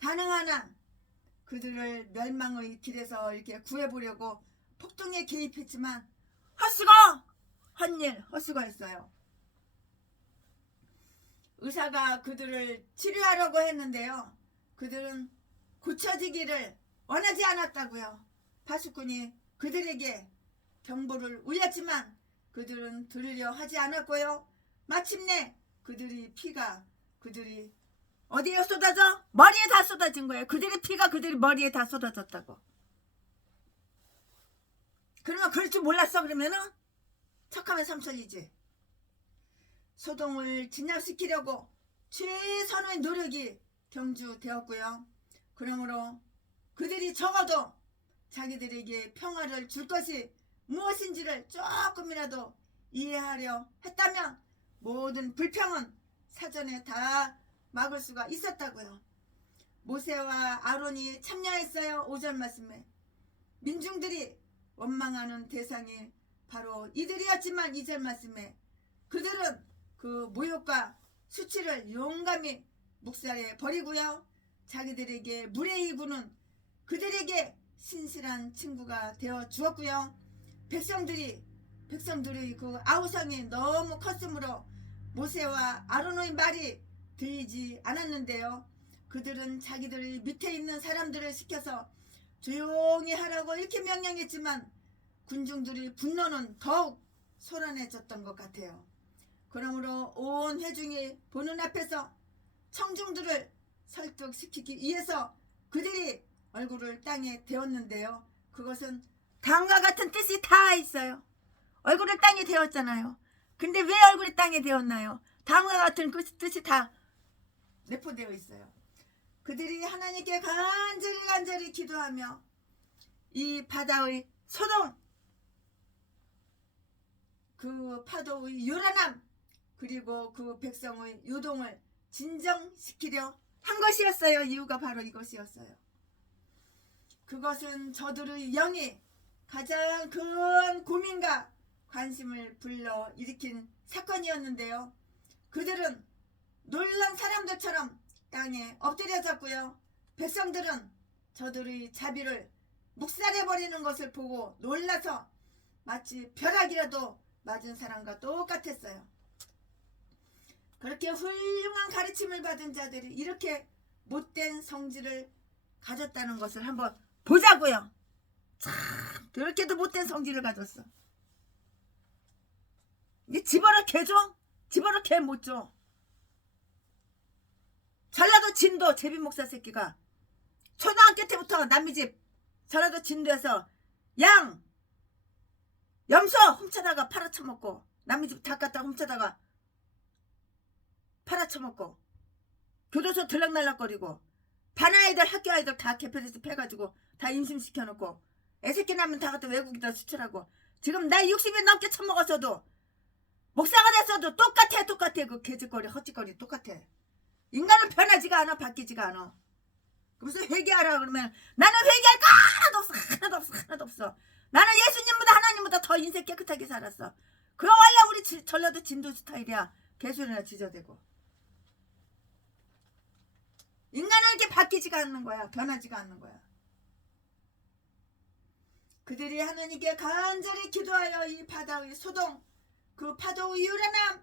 가능한 한 그들을 멸망의 길에서 이렇게 구해보려고 폭동에 개입했지만 헛수고 했어요. 의사가 그들을 치료하려고 했는데요. 그들은 고쳐지기를 원하지 않았다고요. 파수꾼이 그들에게 경보를 울렸지만 그들은 들으려 하지 않았고요. 마침내 그들의 피가 그들이 어디에 쏟아져? 머리에 다 쏟아진 거예요. 그들의 피가 그들의 머리에 다 쏟아졌다고. 그러면 그럴 줄 몰랐어? 그러면은 척하면 삼천이지. 소동을 진압시키려고 최선의 노력이 경주되었고요. 그러므로 그들이 적어도 자기들에게 평화를 줄 것이 무엇인지를 조금이라도 이해하려 했다면 모든 불평은 사전에 다 막을 수가 있었다고요. 모세와 아론이 참여했어요. 5절 말씀에 민중들이 원망하는 대상이 바로 이들이었지만 2절 말씀에 그들은 그 모욕과 수치를 용감히 묵살해 버리고요. 자기들에게 무례히 구는 그들에게 신실한 친구가 되어 주었고요. 백성들의 그 아우성이 너무 컸으므로 모세와 아론의 말이 들리지 않았는데요. 그들은 자기들의 밑에 있는 사람들을 시켜서 조용히 하라고 이렇게 명령했지만 군중들의 분노는 더욱 소란해졌던 것 같아요. 그러므로 온 회중이 보는 앞에서 청중들을 설득시키기 위해서 그들이 얼굴을 땅에 대었는데요. 그것은 다음과 같은 뜻이 다 있어요. 얼굴을 땅에 대었잖아요. 근데 왜 얼굴이 땅에 대었나요? 다음과 같은 그 뜻이 다 내포되어 있어요. 그들이 하나님께 간절히 기도하며 이 바다의 소동, 그 파도의 요란함, 그리고 그 백성의 요동을 진정시키려 한 것이었어요. 이유가 바로 이것이었어요. 그것은 저들의 영이 가장 큰 고민과 관심을 불러일으킨 사건이었는데요. 그들은 놀란 사람들처럼 땅에 엎드려졌고요. 백성들은 저들의 자비를 묵살해버리는 것을 보고 놀라서 마치 벼락이라도 맞은 사람과 똑같았어요. 그렇게 훌륭한 가르침을 받은 자들이 이렇게 못된 성질을 가졌다는 것을 한번 보자고요. 참 그렇게도 못된 성질을 가졌어. 이게 집어넣게 줘? 집어넣게 못 줘. 전라도 진도 제비 목사 새끼가 초등학교 때부터 남의 집 전라도 진도에서 양 염소 훔쳐다가 팔아쳐먹고 남의 집 닭 갖다가 훔쳐다가 팔아쳐먹고 교도소 들락날락거리고 반아이들 학교 아이들 다 개표돼서 패가지고 다 임신시켜놓고 애새끼 낳으면 다 갖다 외국에다 수출하고 지금 나이 60이 넘게 처먹었어도 목사가 됐어도 똑같아 그 개짓거리 헛짓거리 똑같아. 인간은 변하지가 않아. 바뀌지가 않아. 무슨 회개하라 그러면 나는 회개할 거 하나도 없어. 하나도 없어. 하나도 없어. 나는 예수님보다 하나님보다 더 인생 깨끗하게 살았어. 그거 원래 우리 전라도 진도 스타일이야. 개소리나 지저대고. 인간은 이렇게 바뀌지가 않는 거야. 변하지가 않는 거야. 그들이 하나님께 간절히 기도하여 이 바다의 소동, 그 파도의 요란함,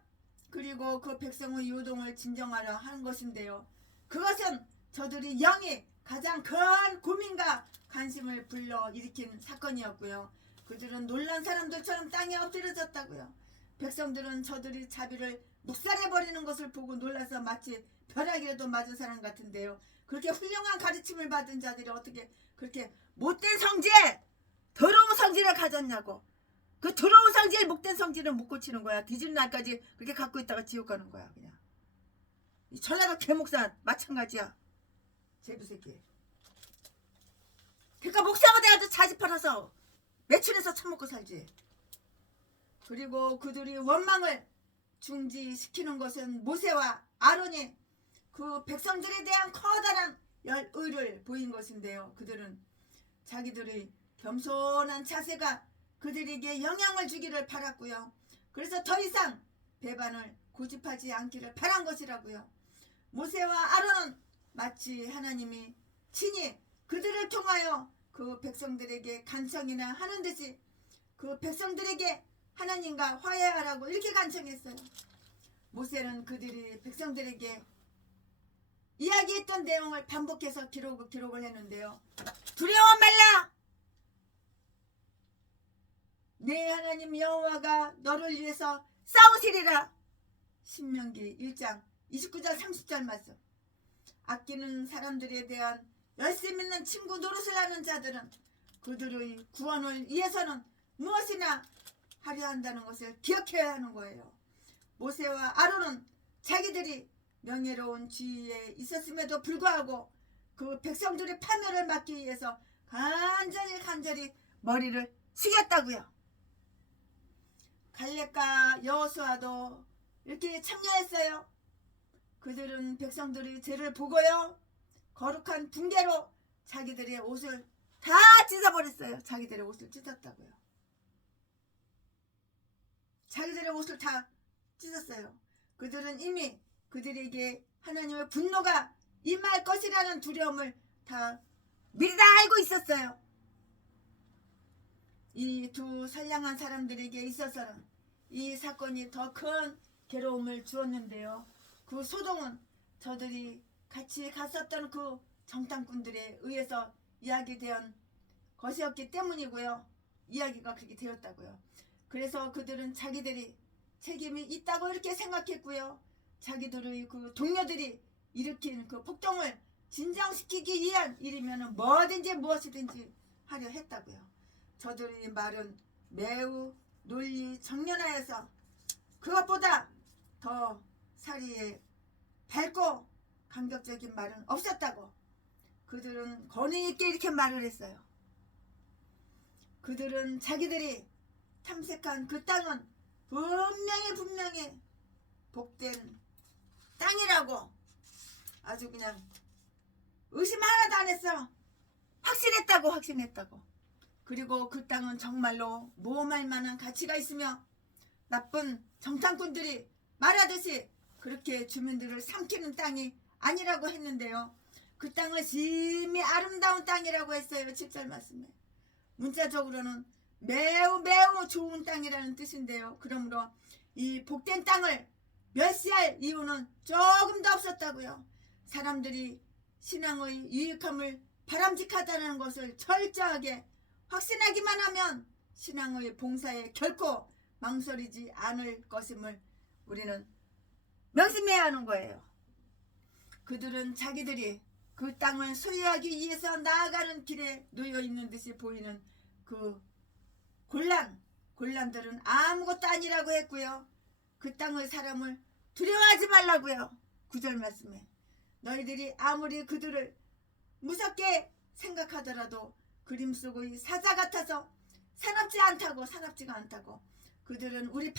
그리고 그 백성의 요동을 진정하려 하는 것인데요. 그것은 저들이 영이 가장 큰 고민과 관심을 불러일으킨 사건이었고요. 그들은 놀란 사람들처럼 땅에 엎드려졌다고요. 백성들은 저들이 자비를 묵살해버리는 것을 보고 놀라서 마치 벼락이라도 맞은 사람 같은데요. 그렇게 훌륭한 가르침을 받은 자들이 어떻게 그렇게 못된 성질, 더러운 성질을 가졌냐고. 그 더러운 성질, 못된 성질을 못 고치는 거야. 뒤지는 날까지 그렇게 갖고 있다가 지옥 가는 거야. 그냥 이 전라도 개목사 마찬가지야. 제부새끼. 그러니까 목사가 돼가지고 자지 팔아서 매출해서 처먹고 살지. 그리고 그들이 원망을 중지시키는 것은 모세와 아론이 그 백성들에 대한 커다란 의를 보인 것인데요. 그들은 자기들의 겸손한 자세가 그들에게 영향을 주기를 바랐고요. 그래서 더 이상 배반을 고집하지 않기를 바란 것이라고요. 모세와 아론은 마치 하나님이 친히 그들을 통하여 그 백성들에게 간청이나 하는 듯이 그 백성들에게 하나님과 화해하라고 이렇게 간청했어요. 모세는 그들이 백성들에게 이야기했던 내용을 반복해서 기록을 했는데요. 두려워 말라. 내 하나님 여호와가 너를 위해서 싸우시리라. 신명기 1장 29절 30절 말씀. 아끼는 사람들에 대한 열심 있는 친구 노릇을 하는 자들은 그들의 구원을 위해서는 무엇이나 하려 한다는 것을 기억해야 하는 거예요. 모세와 아론은 자기들이 명예로운 지위에 있었음에도 불구하고 그 백성들의 파멸을 막기 위해서 간절히 머리를 숙였다고요. 갈렙과 여호수아도 이렇게 참여했어요. 그들은 백성들이 죄를 보고요. 거룩한 붕괴로 자기들의 옷을 다 찢어버렸어요. 자기들의 옷을 찢었다고요. 자기들의 옷을 다 찢었어요. 그들은 이미 그들에게 하나님의 분노가 임할 것이라는 두려움을 다 미리 다 알고 있었어요. 이 두 선량한 사람들에게 있어서는 이 사건이 더 큰 괴로움을 주었는데요. 그 소동은 저들이 같이 갔었던 그 정탐꾼들에 의해서 이야기된 것이었기 때문이고요. 이야기가 그렇게 되었다고요. 그래서 그들은 자기들이 책임이 있다고 이렇게 생각했고요. 자기들의 그 동료들이 일으킨 그 폭동을 진정시키기 위한 일이면 뭐든지 무엇이든지 하려 했다고요. 저들의 말은 매우 논리 정연하여서 그것보다 더 사리에 밝고 감격적인 말은 없었다고 그들은 권위 있게 이렇게 말을 했어요. 그들은 자기들이 탐색한 그 땅은 분명히 복된 땅이라고 아주 그냥 의심 하나도 안 했어. 확신했다고. 그리고 그 땅은 정말로 모험할 만한 가치가 있으며 나쁜 정탐꾼들이 말하듯이 그렇게 주민들을 삼키는 땅이 아니라고 했는데요. 그 땅은 심히 아름다운 땅이라고 했어요. 7절 말씀에. 문자적으로는 매우 좋은 땅이라는 뜻인데요. 그러므로 이 복된 땅을 멸시할 이유는 조금도 없었다고요. 사람들이 신앙의 유익함을 바람직하다는 것을 철저하게 확신하기만 하면 신앙의 봉사에 결코 망설이지 않을 것임을 우리는 명심해야 하는 거예요. 그들은 자기들이 그 땅을 소유하기 위해서 나아가는 길에 놓여 있는 듯이 보이는 그 곤란들은 아무것도 아니라고 했고요. 그 땅의 사람을 두려워하지 말라고요. 9절 말씀에 너희들이 아무리 그들을 무섭게 생각하더라도 그림 속의 사자 같아서 사납지가 않다고 그들은 우리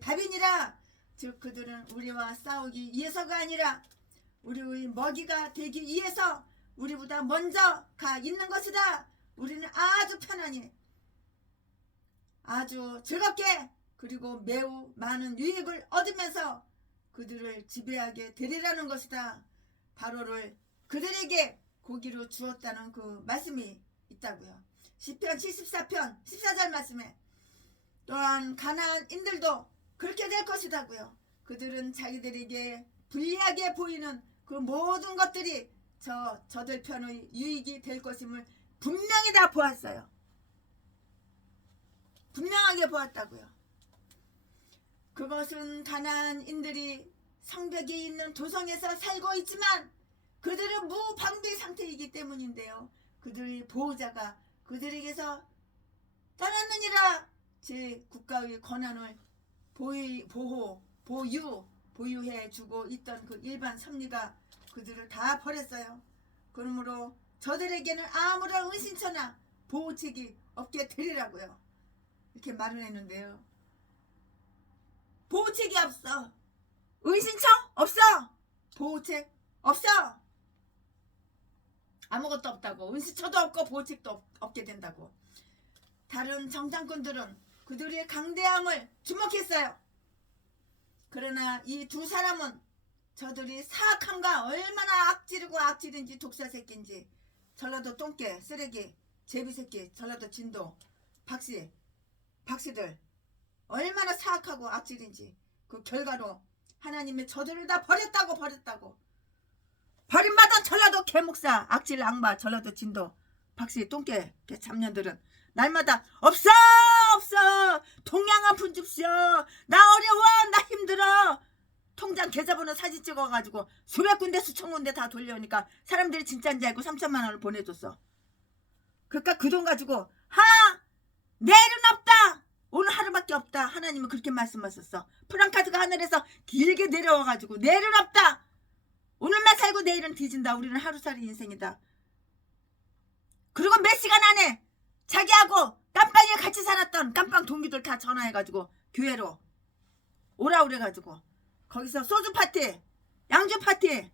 밥이니라 즉 그들은 우리와 싸우기 위해서가 아니라 우리의 먹이가 되기 위해서 우리보다 먼저 가 있는 것이다. 우리는 아주 편안히 아주 즐겁게 그리고 매우 많은 유익을 얻으면서 그들을 지배하게 되리라는 것이다. 바로를 그들에게 고기로 주었다는 그 말씀이 있다고요. 시편 74편 14절 말씀에 또한 가나안인들도 그렇게 될 것이다고요. 그들은 자기들에게 불리하게 보이는 그 모든 것들이 저들 편의 유익이 될 것임을 분명히 다 보았어요. 분명하게 보았다고요. 그것은 가나안인들이 성벽이 있는 도성에서 살고 있지만 그들은 무방비 상태이기 때문인데요. 그들의 보호자가 그들에게서 떠났느니라. 제 국가의 권한을 보유해 주고 있던 그 일반 섭리가 그들을 다 버렸어요. 그러므로 저들에게는 아무런 은신처나 보호책이 없게 되리라고요. 이렇게 말을 했는데요. 보호책이 없어. 은신처 없어. 보호책 없어. 아무것도 없다고. 은신처도 없고 보호책도 없게 된다고. 다른 정탐꾼들은 그들의 강대함을 주목했어요. 그러나 이 두 사람은 저들이 사악함과 얼마나 악질인지 독사새끼인지 전라도 똥개 쓰레기 제비새끼 전라도 진도 박씨들 얼마나 사악하고 악질인지 그 결과로 하나님의 저들을 다 버렸다고 버림받은 전라도 개목사 악질 악마 전라도 진도 박씨 똥개 잡년들은 날마다 없어 동양아 분줍시오 나 어려워 나 힘들어 통장 계좌번호 사진 찍어가지고 수백 군데 수천 군데 다 돌려오니까 사람들이 진짜인지 알고 3천만 원을 보내줬어. 그러니까 그 돈 가지고 내일은 없다 오늘 하루밖에 없다 하나님은 그렇게 말씀하셨어. 프랑카드가 하늘에서 길게 내려와가지고 내일은 없다 오늘만 살고 내일은 뒤진다 우리는 하루살이 인생이다. 그리고 몇 시간 안에 자기하고 깜빵에 같이 살았던 깜빵 동기들 다 전화해가지고 교회로 오라 그래가지고 거기서 소주 파티 양주 파티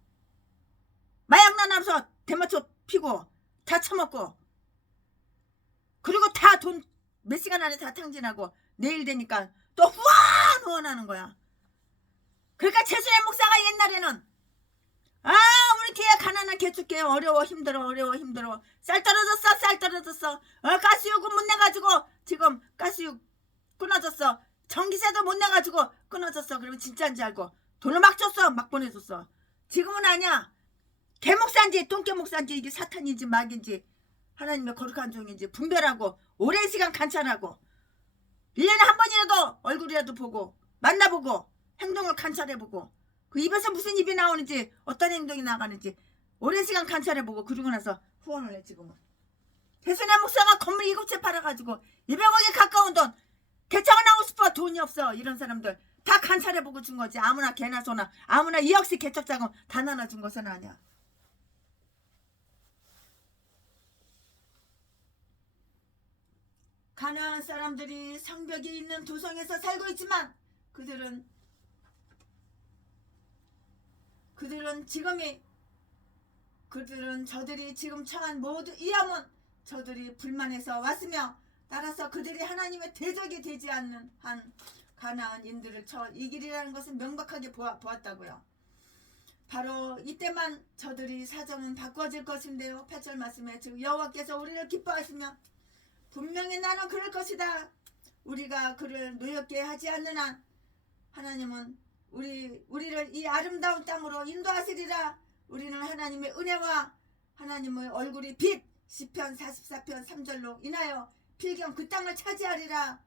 마약 나눠서 대마초 피고 다 처먹고 그리고 다 돈 몇 시간 안에 다 탕진하고 내일 되니까 또 후원하는 거야. 그러니까 최순애 목사가 옛날에는 우리 교회 가난한 개축교회 어려워 힘들어 쌀 떨어졌어 가스요금 못 내가지고 지금 가스요금 끊어졌어 전기세도 못 내가지고 끊어졌어. 그러면 진짜인지 알고 돈을 막 줬어 막 보내줬어. 지금은 아니야. 개목사인지 똥개목사인지 이게 사탄인지 막인지 하나님의 거룩한 종인지 분별하고 오랜 시간 관찰하고 1년에 한 번이라도 얼굴이라도 보고 만나보고 행동을 관찰해보고 그 입에서 무슨 입이 나오는지 어떤 행동이 나가는지 오랜 시간 관찰해보고 그러고 나서 후원을 해. 지금은 최순애 목사가 건물 7채 팔아가지고 200억에 가까운 돈 개척을 하고 싶어 돈이 없어 이런 사람들 다 관찰해보고 준 거지. 아무나 개나 소나 아무나 2억씩 개척 자금 다 나눠준 것은 아니야. 가나안 사람들이 성벽이 있는 도성에서 살고 있지만 그들은 저들이 지금 처한 모든 위험은 저들이 불만해서 왔으며 따라서 그들이 하나님의 대적이 되지 않는 한 가나안인들을 쳐 이기리라는 것은 명백하게 보았다고요. 바로 이때만 저들이 사정은 바꿔질 것인데요. 8절 말씀에 즉 여호와께서 우리를 기뻐하시며 분명히 나는 그럴 것이다. 우리가 그를 노엽게 하지 않는 한 하나님은 우리를 이 아름다운 땅으로 인도하시리라. 우리는 하나님의 은혜와 하나님의 얼굴이 빛 시편 44편 3절로 인하여 필경 그 땅을 차지하리라.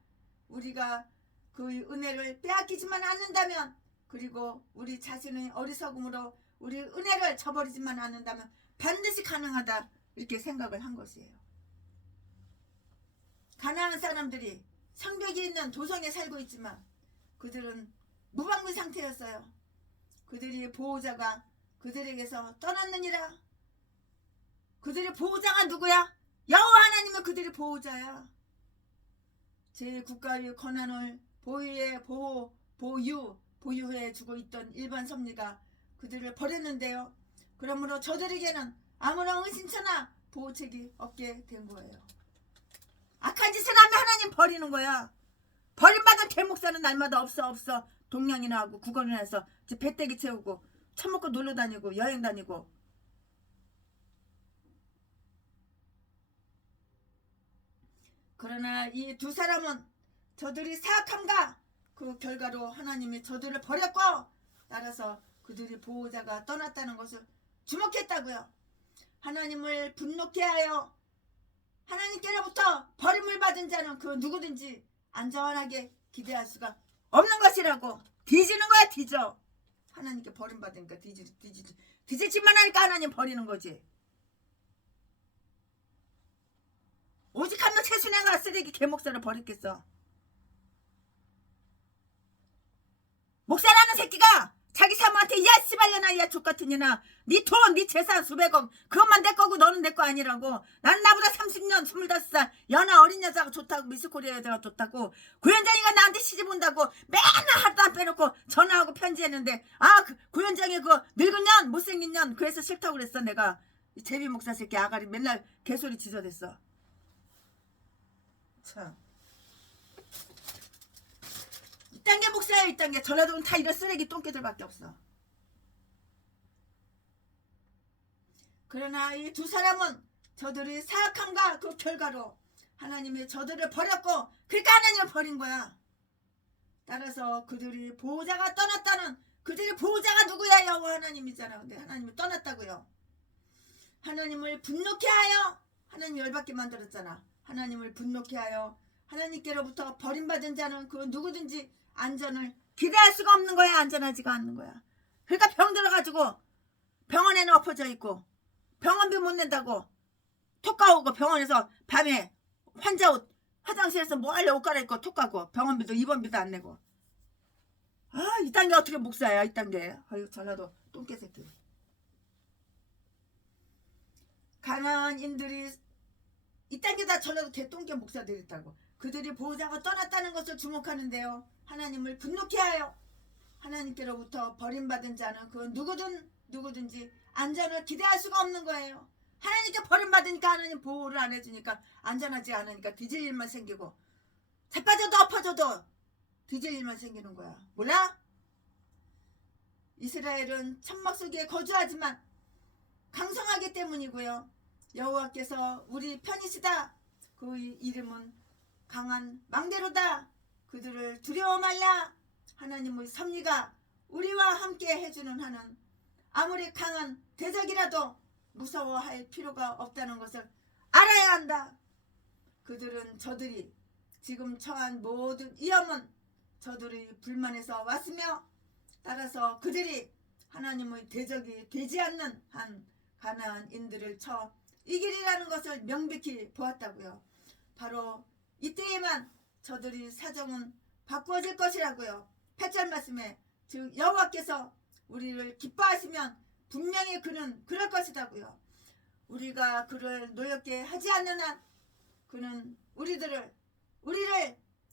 우리가 그 은혜를 빼앗기지만 않는다면 그리고 우리 자신의 어리석음으로 우리 은혜를 저버리지만 않는다면 반드시 가능하다 이렇게 생각을 한 것이에요. 가나안 사람들이 성벽이 있는 도성에 살고 있지만 그들은 무방비 상태였어요. 그들의 보호자가 그들에게서 떠났느니라. 그들의 보호자가 누구야? 여호와 하나님은 그들의 보호자야. 제 국가의 권한을 보유해 주고 있던 일반 섭리가 그들을 버렸는데요. 그러므로 저들에게는 아무런 은신처나 보호책이 없게 된 거예요. 악한 짓을 하면 하나님 버리는 거야. 버림받은 개목사는 날마다 없어 동냥이나 하고 구걸이나 해서 배때기 채우고 처먹고 놀러 다니고 여행 다니고. 그러나 이 두 사람은 저들이 사악함과 그 결과로 하나님이 저들을 버렸고, 따라서 그들이 보호자가 떠났다는 것을 주목했다고요. 하나님을 분노케 하여 하나님께로부터 버림을 받은 자는 그 누구든지 안전하게 기대할 수가 없는 것이라고. 뒤지는 거야. 뒤져. 하나님께 버림받으니까 뒤지지만 하니까 하나님 버리는 거지. 오직 한 명 최순애가 쓰레기 개목사를 버렸겠어. 목사라는 새끼가 자기 사모한테 야 씨발년아 야 족같은 년아 네 돈 네 재산 수백억 그것만 내 거고 너는 내 거 아니라고. 난 나보다 30년 25살 연하 어린 여자가 좋다고 미스코리아 여자가 좋다고 고현정이가 나한테 시집 온다고 맨날 하루도 안 빼놓고 전화하고 편지했는데 고현정이 그 늙은 년 못생긴 년 그래서 싫다고 그랬어. 내가 제비 목사 새끼 아가리 맨날 개소리 지저댔어. 참 이딴 게 목사야. 이딴 게 전라도는 다 이런 쓰레기 똥개들밖에 없어. 그러나 이 두 사람은 저들의 사악함과 그 결과로 하나님이 저들을 버렸고 그러니까 하나님을 버린 거야. 따라서 그들이 보호자가 떠났다는 그들의 보호자가 누구야? 여호와 하나님이잖아. 근데 하나님이 떠났다고요. 하나님을 분노케 하여 하나님 열받게 만들었잖아. 하나님을 분노케 하여 하나님께로부터 버림받은 자는 그 누구든지 안전을 기대할 수가 없는 거야. 안전하지가 않는 거야. 그러니까 병 들어가지고 병원에는 엎어져 있고 병원비 못 낸다고 톡 가오고 병원에서 밤에 환자 옷 화장실에서 뭐 하려 옷 갈아입고 톡 가고 병원비도 입원비도 안 내고. 이딴 게 어떻게 목사야. 이딴 게. 전라도 똥개 새끼. 가난인들이 이딴 게 다 전라도 개똥개 목사들이 있다고. 그들이 보호자가 떠났다는 것을 주목하는데요. 하나님을 분노케 하여 하나님께로부터 버림받은 자는 그 누구든지 안전을 기대할 수가 없는 거예요. 하나님께 버림받으니까 하나님 보호를 안 해주니까 안전하지 않으니까 뒤질 일만 생기고 자빠져도 엎어져도 뒤질 일만 생기는 거야. 몰라? 이스라엘은 천막 속에 거주하지만 강성하기 때문이고요. 여호와께서 우리 편이시다. 그 이름은 강한 망대로다. 그들을 두려워 말라. 하나님의 섭리가 우리와 함께 해주는 한은 아무리 강한 대적이라도 무서워할 필요가 없다는 것을 알아야 한다. 저들이 지금 처한 모든 위험은 저들의 불만에서 왔으며 따라서 그들이 하나님의 대적이 되지 않는 한 가나안인들을 쳐 이길이라는 것을 명백히 보았다고요. 바로 이때에만 저들이 사정은 바꾸어질 것이라고요. 8절 말씀에 즉 여호와께서 우리를 기뻐하시면 분명히 그는 그럴 것이다고요. 우리가 그를 노엽게 하지 않는 한 그는 우리를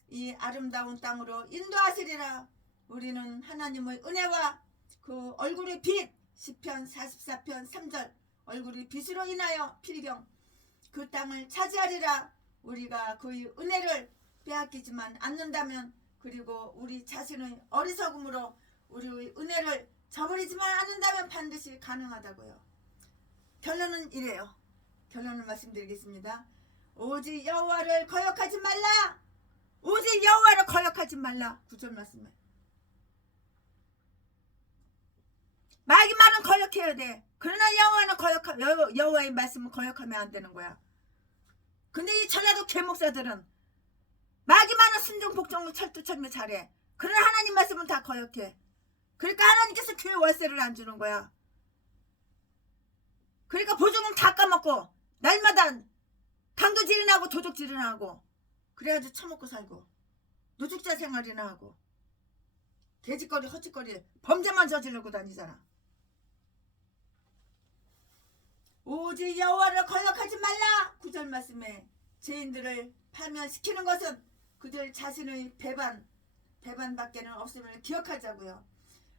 이 아름다운 땅으로 인도하시리라. 우리는 하나님의 은혜와 그 얼굴의 빛 시편 44편 3절 얼굴의 빛으로 인하여 필경 그 땅을 차지하리라. 우리가 그의 은혜를 빼앗기지만 않는다면 그리고 우리 자신의 어리석음으로 우리의 은혜를 저버리지만 않는다면 반드시 가능하다고요. 결론은 이래요. 결론을 말씀드리겠습니다. 오직 여호와를 거역하지 말라. 오직 여호와를 거역하지 말라. 9절 말씀에 말이 많은 거역해야 돼. 그러나 여호와의 말씀은 거역하면 안 되는 거야. 근데 이 전라도 개목사들은 말이 많은 순종 복종을 철두철미 잘해. 그러나 하나님 말씀은 다 거역해. 그러니까 하나님께서 교회 월세를 안 주는 거야. 그러니까 보증금 다 까먹고 날마다 강도질이나 하고 도둑질이나 하고 그래가지고 처먹고 살고 노숙자 생활이나 하고 돼지거리 헛짓거리 범죄만 저지르고 다니잖아. 오직 여호와를 거역하지 말라. 9절 말씀에 죄인들을 파면시키는 것은 그들 자신의 배반 배반밖에는 없음을 기억하자고요.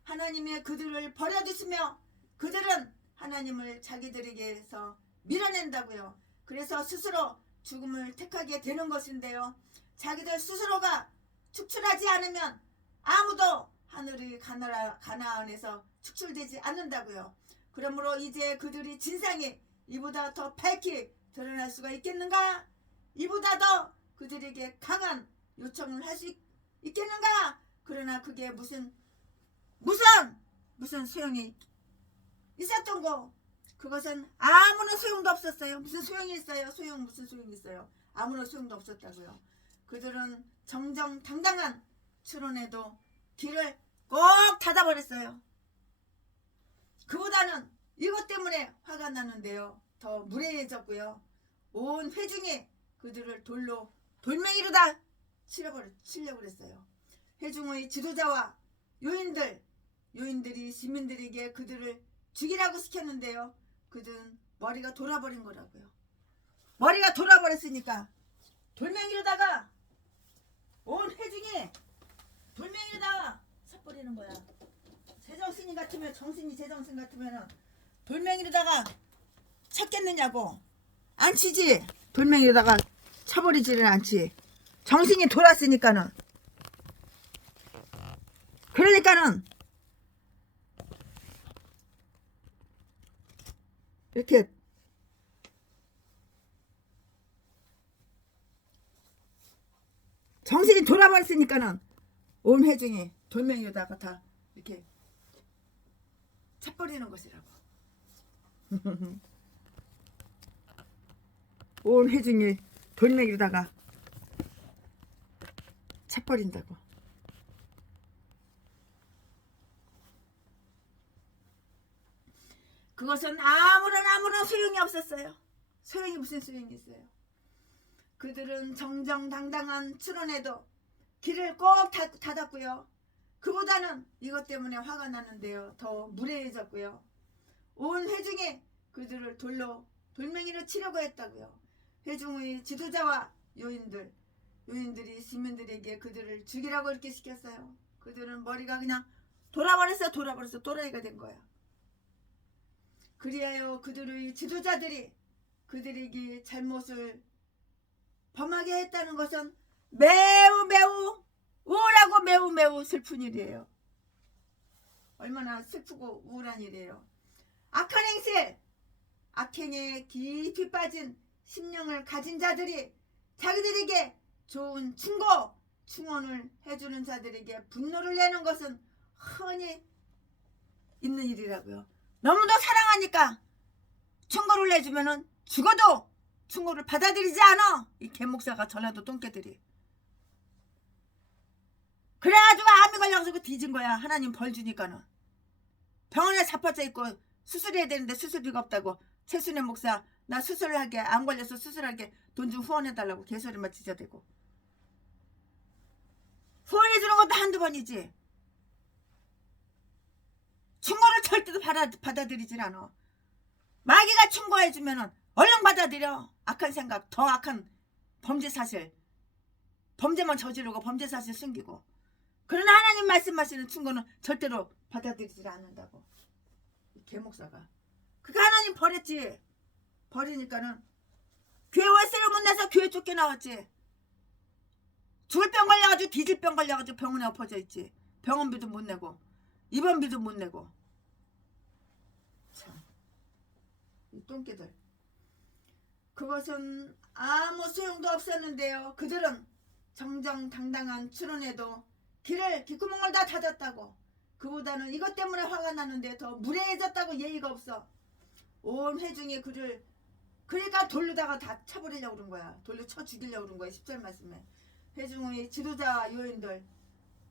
하나님의 그들을 버려두시며 그들은 하나님을 자기들에게서 밀어낸다고요. 그래서 스스로 죽음을 택하게 되는 것인데요. 자기들 스스로가 축출하지 않으면 아무도 하늘의 가나안에서 축출되지 않는다고요. 그러므로 이제 그들이 진상이 이보다 더 밝히 드러날 수가 있겠는가? 이보다 더 그들에게 강한 요청을 할 수 있겠는가? 그러나 그게 무슨 소용이 있었던 거? 그것은 아무런 소용도 없었어요. 무슨 소용이 있어요? 무슨 소용이 있어요? 아무런 소용도 없었다고요. 그들은 정정당당한 추론에도 길을 꼭 닫아버렸어요. 그보다는 이것 때문에 화가 나는데요. 더 무례해졌고요. 온 회중이 그들을 돌멩이로 다 치려고 그랬어요. 회중의 지도자와 요인들이 시민들에게 그들을 죽이라고 시켰는데요. 그들은 머리가 돌아버린 거라고요. 머리가 돌아버렸으니까 돌멩이로다가 온 회중이 돌멩이로다가 쳐버리는 거야. 제정신이 같으면 제정신 같으면 돌멩이로다가 쳤겠느냐고. 안 치지. 돌멩이로다가 쳐버리지는 않지. 정신이 돌았으니까는. 그러니까는 이렇게 정신이 돌아버렸으니까는 온 회중이 돌멩이로다가 다 이렇게 쳐버리는 것이라고. 온 회중이 돌멩이로다가 쳐버린다고. 그것은 아무런 소용이 없었어요. 소용이 무슨 소용이 있어요. 그들은 정정당당한 추론에도 길을 꼭 닫았고요. 그보다는 이것 때문에 화가 나는데요. 더 무례해졌고요. 온 회중이 그들을 돌멩이로 치려고 했다고요. 회중의 지도자와 요인들이 시민들에게 그들을 죽이라고 이렇게 시켰어요. 그들은 머리가 그냥 돌아버렸어. 또라이가 된 거야. 그리하여 그들의 지도자들이 그들에게 잘못을 범하게 했다는 것은 매우 우울하고 매우 슬픈 일이에요. 얼마나 슬프고 우울한 일이에요. 악한 행실, 악행에 깊이 빠진 심령을 가진 자들이 자기들에게 좋은 충원을 해주는 자들에게 분노를 내는 것은 흔히 있는 일이라고요. 너무도 사랑하니까 충고를 내주면은 죽어도 충고를 받아들이지 않아. 이 개목사가 전라도 똥개들이. 그래가지고 암이 걸려서 뒤진 거야. 하나님 벌 주니까는. 병원에 자빠져 있고 수술해야 되는데 수술비가 없다고. 최순애 목사 나 수술하게 암 걸려서 수술하게 돈 좀 후원해달라고 개소리만 지저대고. 후원해주는 것도 한두 번이지. 충고를 절대로 받아들이질 않아. 마귀가 충고해주면은 얼른 받아들여. 악한 생각, 더 악한 범죄 사실, 범죄만 저지르고 범죄 사실 숨기고. 그러나 하나님 말씀하시는 충고는 절대로 받아들이질 않는다고. 개목사가. 그가 하나님 버렸지. 버리니까는 교회 월세를 못 내서 교회 쫓겨나왔지. 죽을 병 걸려가지고 뒤질 병 걸려가지고 병원에 엎어져 있지. 병원비도 못 내고 입원비도 못 내고. 참, 이 똥개들. 그것은 아무 소용도 없었는데요. 그들은 정정당당한 추론에도 귓구멍을 다 닫았다고. 그보다는 이것 때문에 화가 나는데 더 무례해졌다고. 예의가 없어. 온 회중이 그를 그러니까 돌로다가 다 쳐버리려고 그런 거야. 돌로 쳐 죽이려고 그런 거야. 10절 말씀에 회중의 지도자와 요인들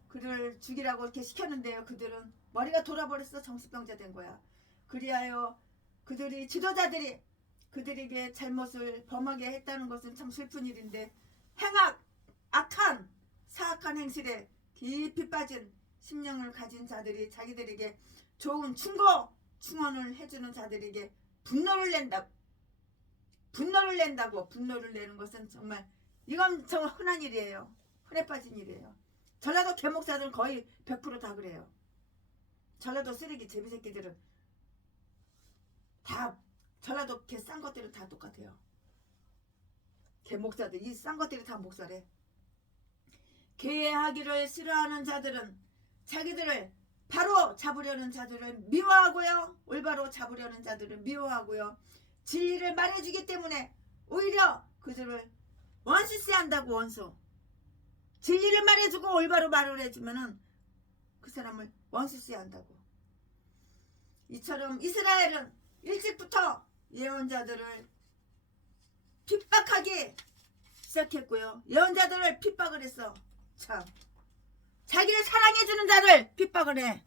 그를 죽이라고 이렇게 시켰는데요. 그들은 머리가 돌아버렸어. 정신병자 된 거야. 그리하여 그들이 지도자들이 그들에게 잘못을 범하게 했다는 것은 참 슬픈 일인데 악한 사악한 행실에 깊이 빠진 심령을 가진 자들이 자기들에게 좋은 충원을 해주는 자들에게 분노를 낸다고. 분노를 내는 것은 정말 이건 정말 흔한 일이에요. 흔해 빠진 일이에요. 전라도 개목사들은 거의 100%다 그래요. 전라도 쓰레기 제비새끼들은 다 전라도 개 싼 것들은 다 똑같아요. 개목사들 이 싼 것들이 다 목사래. 계하기를 싫어하는 자들은 자기들을 바로 잡으려는 자들을 미워하고요. 올바로 잡으려는 자들을 미워하고요. 진리를 말해주기 때문에 오히려 그들을 원수시한다고. 원수. 진리를 말해주고 올바로 말을 해주면은 그 사람을 원수시한다고. 이처럼 이스라엘은 일찍부터 예언자들을 핍박하기 시작했고요. 예언자들을 핍박을 했어. 참. 자기를 사랑해주는 자를 핍박을 해.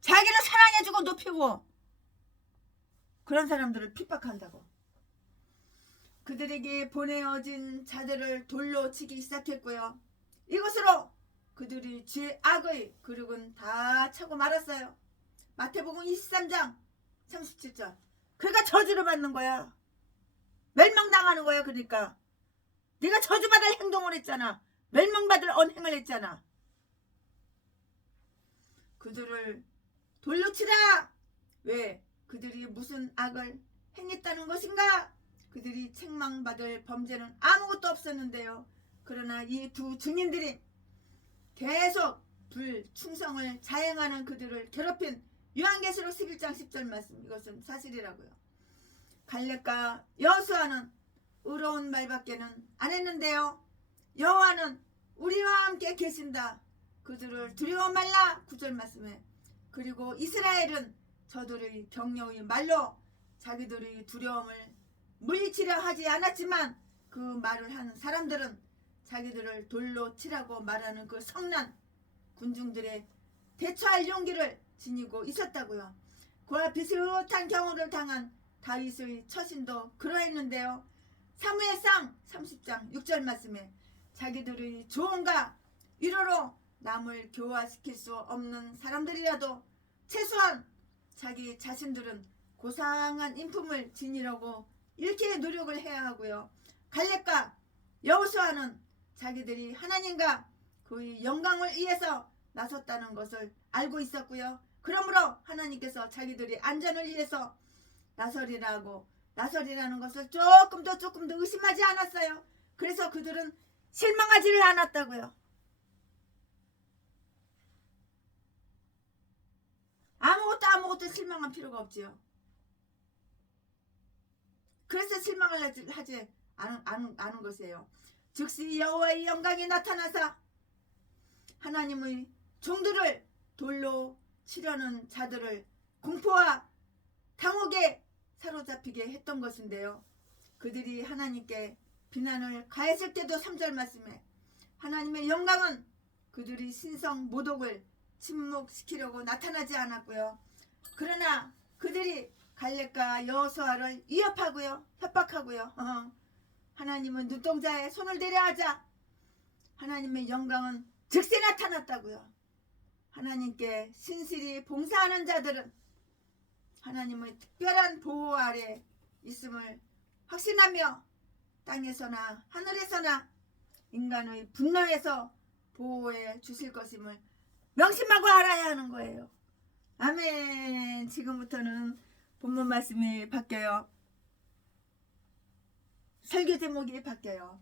자기를 사랑해주고 높이고 그런 사람들을 핍박한다고. 그들에게 보내어진 자들을 돌로 치기 시작했고요. 이것으로 그들이 죄 악의 그릇은 다 차고 말았어요. 마태복음 23장 37절. 그러니까 저주를 받는 거야. 멸망당하는 거야. 그러니까 네가 저주받을 행동을 했잖아. 멸망받을 언행을 했잖아. 그들을 돌로 치라. 왜? 그들이 무슨 악을 행했다는 것인가? 그들이 책망받을 범죄는 아무것도 없었는데요. 그러나 이 두 증인들이 계속 불충성을 자행하는 그들을 괴롭힌 요한계시록 11장 10절 말씀, 이것은 사실이라고요. 갈렙과 여호수아는 의로운 말밖에는 안 했는데요. 여호와는 우리와 함께 계신다. 그들을 두려워 말라. 9절 말씀에. 그리고 이스라엘은 저들의 격려의 말로 자기들의 두려움을 물리치려 하지 않았지만 그 말을 한 사람들은 자기들을 돌로 치라고 말하는 그 성난 군중들의 대처할 용기를 지니고 있었다고요. 그와 비슷한 경우를 당한 다윗의 처신도 그러했는데요. 사무엘상 30장 6절 말씀에 자기들의 조언과 위로로 남을 교화시킬 수 없는 사람들이라도 최소한 자기 자신들은 고상한 인품을 지니려고 이렇게 노력을 해야 하고요. 갈렙과 여호수아는 자기들이 하나님과 그의 영광을 위해서 나섰다는 것을 알고 있었고요. 그러므로 하나님께서 자기들이 안전을 위해서 나설이라는 것을 조금 더 의심하지 않았어요. 그래서 그들은 실망하지를 않았다고요. 아무것도 실망할 필요가 없지요. 그래서 실망을 하지 않은 것이에요. 즉시 여호와의 영광이 나타나사 하나님의 종들을 돌로 치려는 자들을 공포와 당혹에 사로잡히게 했던 것인데요. 그들이 하나님께 비난을 가했을 때도 3절 말씀에 하나님의 영광은 그들이 신성 모독을 침묵시키려고 나타나지 않았고요. 그러나 그들이 갈렙과 여호수아를 위협하고요. 협박하고요. 하나님은 눈동자에 손을 대려 하자 하나님의 영광은 즉시 나타났다고요. 하나님께 신실히 봉사하는 자들은 하나님의 특별한 보호 아래 있음을 확신하며 땅에서나 하늘에서나 인간의 분노에서 보호해 주실 것임을 명심하고 알아야 하는 거예요. 아멘. 지금부터는 본문 말씀이 바뀌어요. 설교 제목이 바뀌어요.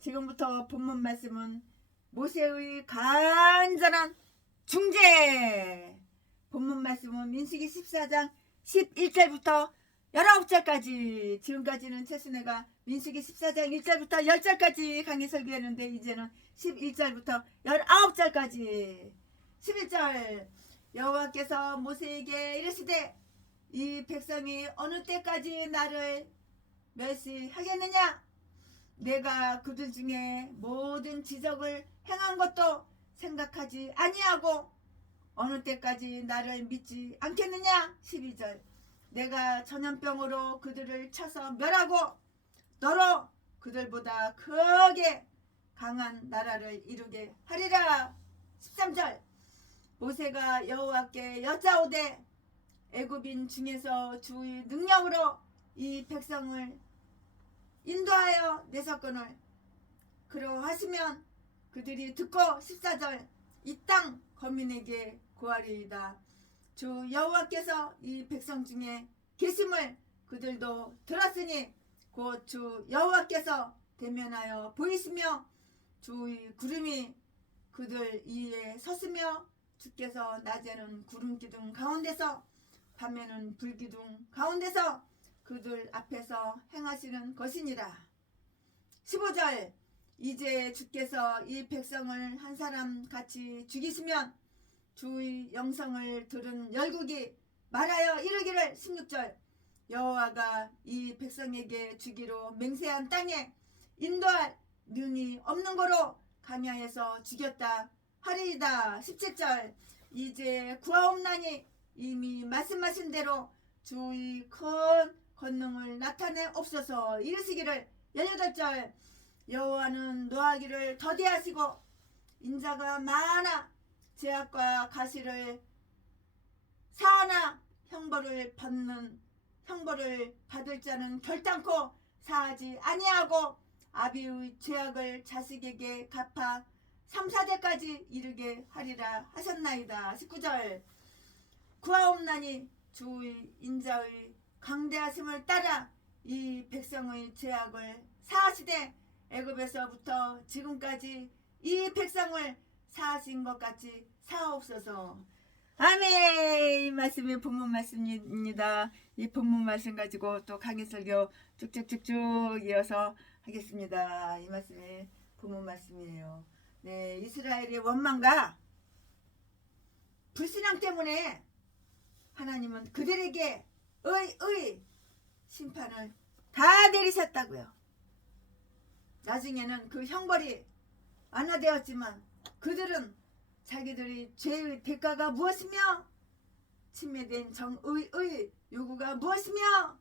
지금부터 본문 말씀은 모세의 간절한 중재. 본문 말씀은 민수기 14장 11절부터 19절까지. 지금까지는 최순애가 민수기 14장 1절부터 10절까지 강의 설교했는데 이제는 11절부터 19절까지. 11절 여호와께서 모세에게 이르시되 이 백성이 어느 때까지 나를 멸시하겠느냐? 내가 그들 중에 모든 지적을 행한 것도 생각하지 아니하고 어느 때까지 나를 믿지 않겠느냐? 12절 내가 전염병으로 그들을 쳐서 멸하고 너로 그들보다 크게 강한 나라를 이루게 하리라. 13절 모세가 여호와께 여짜오되 애굽인 중에서 주의 능력으로 이 백성을 인도하여 내사건을 그러하시면 그들이 듣고 14절 이 땅 거민에게 고하리이다. 주 여호와께서 이 백성 중에 계심을 그들도 들었으니 곧 주 여호와께서 대면하여 보이시며 주의 구름이 그들 위에 섰으며 주께서 낮에는 구름 기둥 가운데서 밤에는 불 기둥 가운데서 그들 앞에서 행하시는 것이니라. 15절 이제 주께서 이 백성을 한 사람 같이 죽이시면 주의 영성을 들은 열국이 말하여 이르기를 16절 여호와가 이 백성에게 주기로 맹세한 땅에 인도할 능이 없는 거로 강야에서 죽였다 하리이다. 17절 이제 구하옵나니 이미 말씀하신 대로 주의 큰 권능을 나타내옵소서 이르시기를. 18절 여호와는 노하기를 더디하시고 인자가 많아 죄악과 가시를 사하나 형벌을 받을 자는 결단코 사하지 아니하고 아비의 죄악을 자식에게 갚아 3, 4대까지 이르게 하리라 하셨나이다. 19절 구하옵나니 주의 인자의 강대하심을 따라 이 백성의 죄악을 사하시되 애굽에서부터 지금까지 이 백성을 사하신 것 같이 사옵소서. 아멘. 이 말씀이 본문 말씀입니다. 이 본문 말씀 가지고 또 강해설교 쭉쭉쭉쭉 이어서 하겠습니다. 이 말씀이 본문 말씀이에요. 네, 이스라엘의 원망과 불신앙 때문에 하나님은 그들에게 의 심판을 다 내리셨다고요. 나중에는 그 형벌이 완화되었지만 그들은 자기들이 죄의 대가가 무엇이며 침해된 정의의 요구가 무엇이며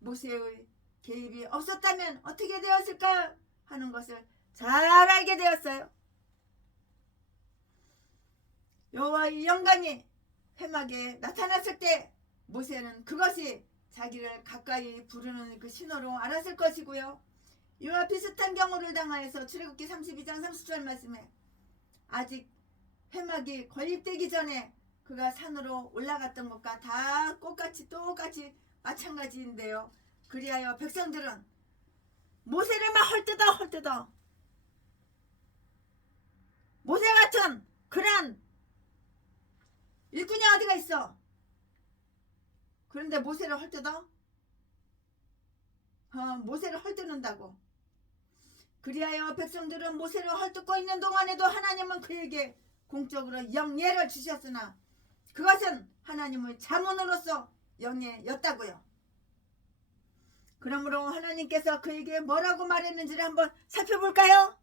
모세의 개입이 없었다면 어떻게 되었을까 하는 것을 잘 알게 되었어요. 여호와의 영광이 회막에 나타났을 때 모세는 그것이 자기를 가까이 부르는 그 신호로 알았을 것이고요. 이와 비슷한 경우를 당하여서 출애굽기 32장 30절 말씀에 아직 회막이 건립되기 전에 그가 산으로 올라갔던 것과 다 똑같이 마찬가지인데요. 그리하여 백성들은 모세를 막 헐뜯어 모세 같은 그런 일꾼이 어디가 있어? 그런데 모세를 헐뜯어? 모세를 헐뜯는다고. 그리하여 백성들은 모세를 헐뜯고 있는 동안에도 하나님은 그에게 공적으로 영예를 주셨으나 그것은 하나님의 자문으로서 영예였다고요. 그러므로 하나님께서 그에게 뭐라고 말했는지를 한번 살펴볼까요?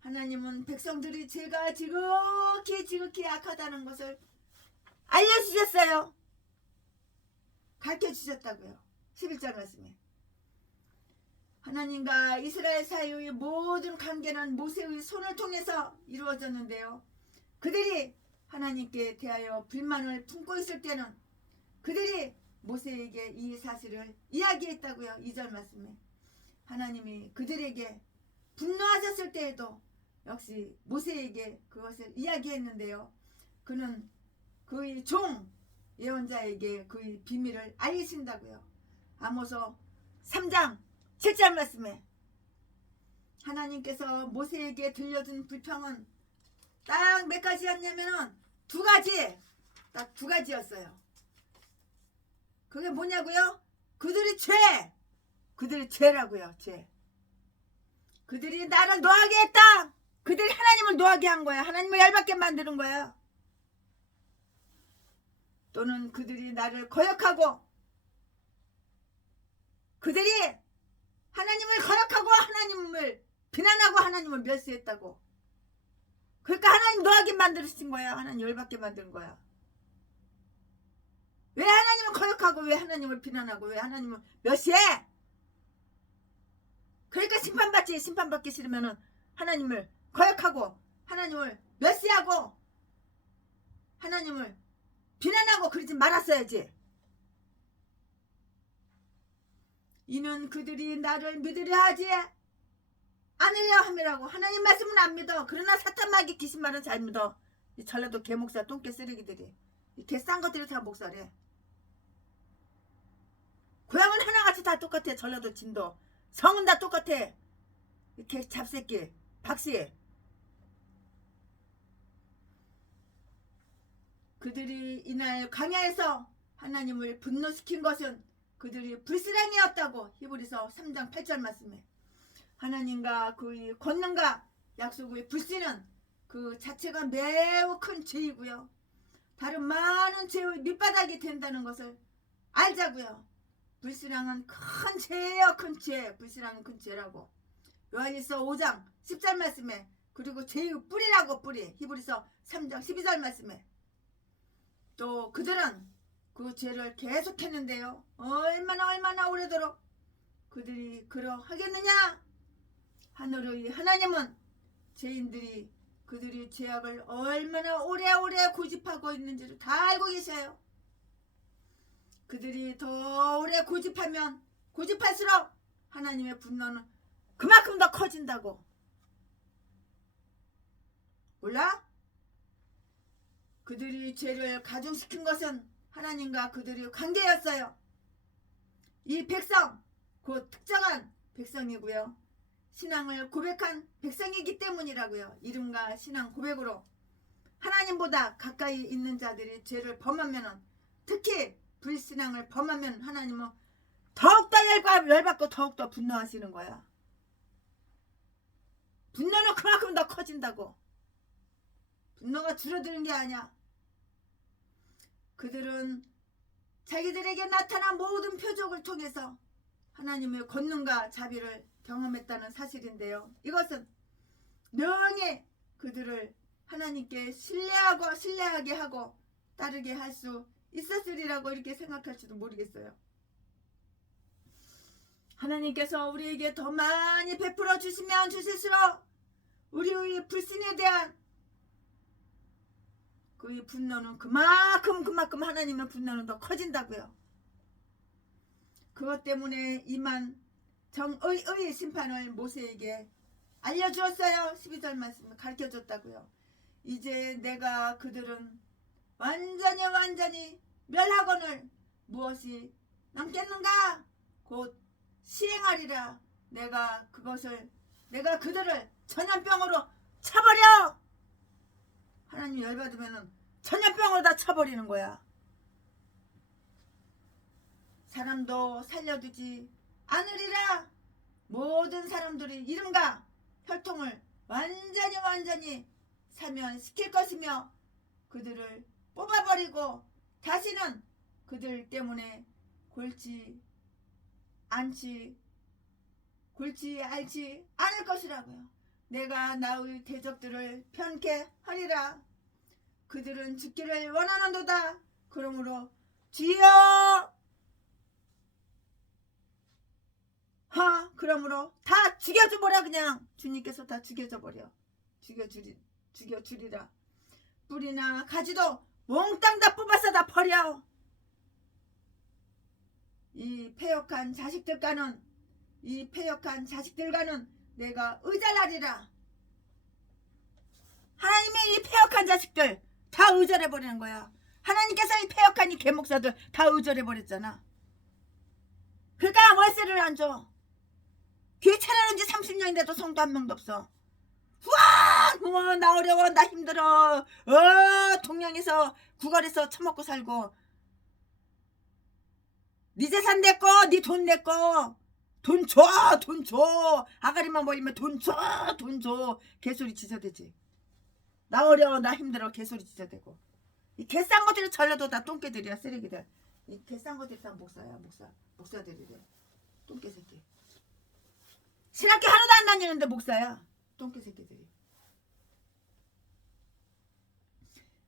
하나님은 백성들이 죄가 지극히 악하다는 것을 알려주셨어요. 가르쳐주셨다고요. 11절 말씀에 하나님과 이스라엘 사이의 모든 관계는 모세의 손을 통해서 이루어졌는데요. 그들이 하나님께 대하여 불만을 품고 있을 때는 그들이 모세에게 이 사실을 이야기했다고요. 2절 말씀에 하나님이 그들에게 분노하셨을 때에도 역시 모세에게 그것을 이야기했는데요. 그는 그의 종 예언자에게 그의 비밀을 알리신다고요. 아모스 3장 7절 말씀에 하나님께서 모세에게 들려준 불평은 딱 몇 가지였냐면은 딱 두 가지였어요. 그게 뭐냐고요? 그들이 죄라고요. 죄. 그들이 나를 노하게 했다. 그들이 하나님을 노하게 한 거야. 하나님을 열받게 만드는 거야. 또는 그들이 나를 거역하고 그들이 하나님을 거역하고 하나님을 비난하고 하나님을 멸시했다고. 그러니까 하나님 노하게 만드신 거야. 하나님 열받게 만든 거야. 왜 하나님을 거역하고 왜 하나님을 비난하고 왜 하나님을 멸시해? 그러니까 심판받기 싫으면은 하나님을 거역하고 하나님을 멸시하고 하나님을 비난하고 그러지 말았어야지. 이는 그들이 나를 믿으려 하지 아니려 함이라고. 하나님 말씀은 안 믿어. 그러나 사탄 마귀 귀신 말은 잘 믿어. 이 전라도 개목사 똥개 쓰레기들이. 이 개 싼 것들이 다 목사래. 고향은 하나같이 다 똑같아. 전라도 진도. 성은 다 똑같아. 이렇게 잡새끼 박씨. 그들이 이날 광야에서 하나님을 분노시킨 것은 그들이 불신앙이었다고. 히브리서 3장 8절 말씀에 하나님과 그의 권능과 약속의 불신은 그 자체가 매우 큰 죄이고요. 다른 많은 죄의 밑바닥이 된다는 것을 알자고요. 불신앙은 큰 죄예요. 큰 죄. 불신앙은 큰 죄라고. 요한일서 5장 10절 말씀에 그리고 죄의 뿌리라고. 뿌리. 히브리서 3장 12절 말씀에 또 그들은 그 죄를 계속했는데요. 얼마나 오래도록 그들이 그러하겠느냐. 하늘의 하나님은 죄인들이 그들이 죄악을 얼마나 오래오래 고집하고 있는지를 다 알고 계셔요. 그들이 더 오래 고집하면 고집할수록 하나님의 분노는 그만큼 더 커진다고. 몰라? 그들이 죄를 가중시킨 것은 하나님과 그들의 관계였어요. 이 백성, 곧 특정한 백성이고요. 신앙을 고백한 백성이기 때문이라고요. 이름과 신앙 고백으로 하나님보다 가까이 있는 자들이 죄를 범하면, 특히 불신앙을 범하면 하나님은 더욱더 열받고 더욱더 분노하시는 거야. 분노는 그만큼 더 커진다고. 분노가 줄어드는 게 아니야. 그들은 자기들에게 나타난 모든 표적을 통해서 하나님의 권능과 자비를 경험했다는 사실인데요. 이것은 명예 그들을 하나님께 신뢰하게 하고 따르게 할 수 있었으리라고 이렇게 생각할지도 모르겠어요. 하나님께서 우리에게 더 많이 베풀어 주시면 주실수록 우리의 불신에 대한 그의 분노는 그만큼 하나님의 분노는 더 커진다고요. 그것 때문에 임한 정의의 심판을 모세에게 알려주었어요. 12절 말씀을 가르쳐줬다고요. 이제 내가 그들은 완전히 멸하거늘 무엇이 남겠는가? 곧 시행하리라. 내가 그들을 전염병으로 쳐버려. 하나님 열받으면 전염병으로 다 쳐버리는 거야. 사람도 살려두지 않으리라. 모든 사람들이 이름과 혈통을 완전히 사면시킬 것이며 그들을 뽑아버리고 다시는 그들 때문에 골치 앓지 않을 것이라고요. 내가 나의 대적들을 편케 하리라. 그들은 죽기를 원하는도다. 그러므로 주여 그러므로 다 죽여줘버려. 그냥 주님께서 다 죽여줘버려. 죽여주리라. 뿌리나 가지도 몽땅 다 뽑아서 다 버려. 이 패역한 자식들과는 내가 의절하리라. 하나님의 이 패역한 자식들 다 의절해버리는 거야. 하나님께서 이 패역한 이 개목사들 다 의절해버렸잖아. 그러니까 월세를 안 줘. 교회 차려놓은 지 30년인데도 성도 한 명도 없어. 우와 나 어려워 나 힘들어. 동양에서 구걸에서 처먹고 살고 네 재산 내 거, 네 돈 내 거. 돈 줘. 아가리만 보이면 돈 줘. 개소리 지저대지. 나 어려워 나 힘들어 개소리 지저대고. 이 개싼 것들이 전라도 다 똥개들이야. 쓰레기들. 이 개싼 것들이 다 목사야. 목사들이래. 똥개 새끼. 신학교 하나도 안 다니는데 목사야. 똥개 새끼들이.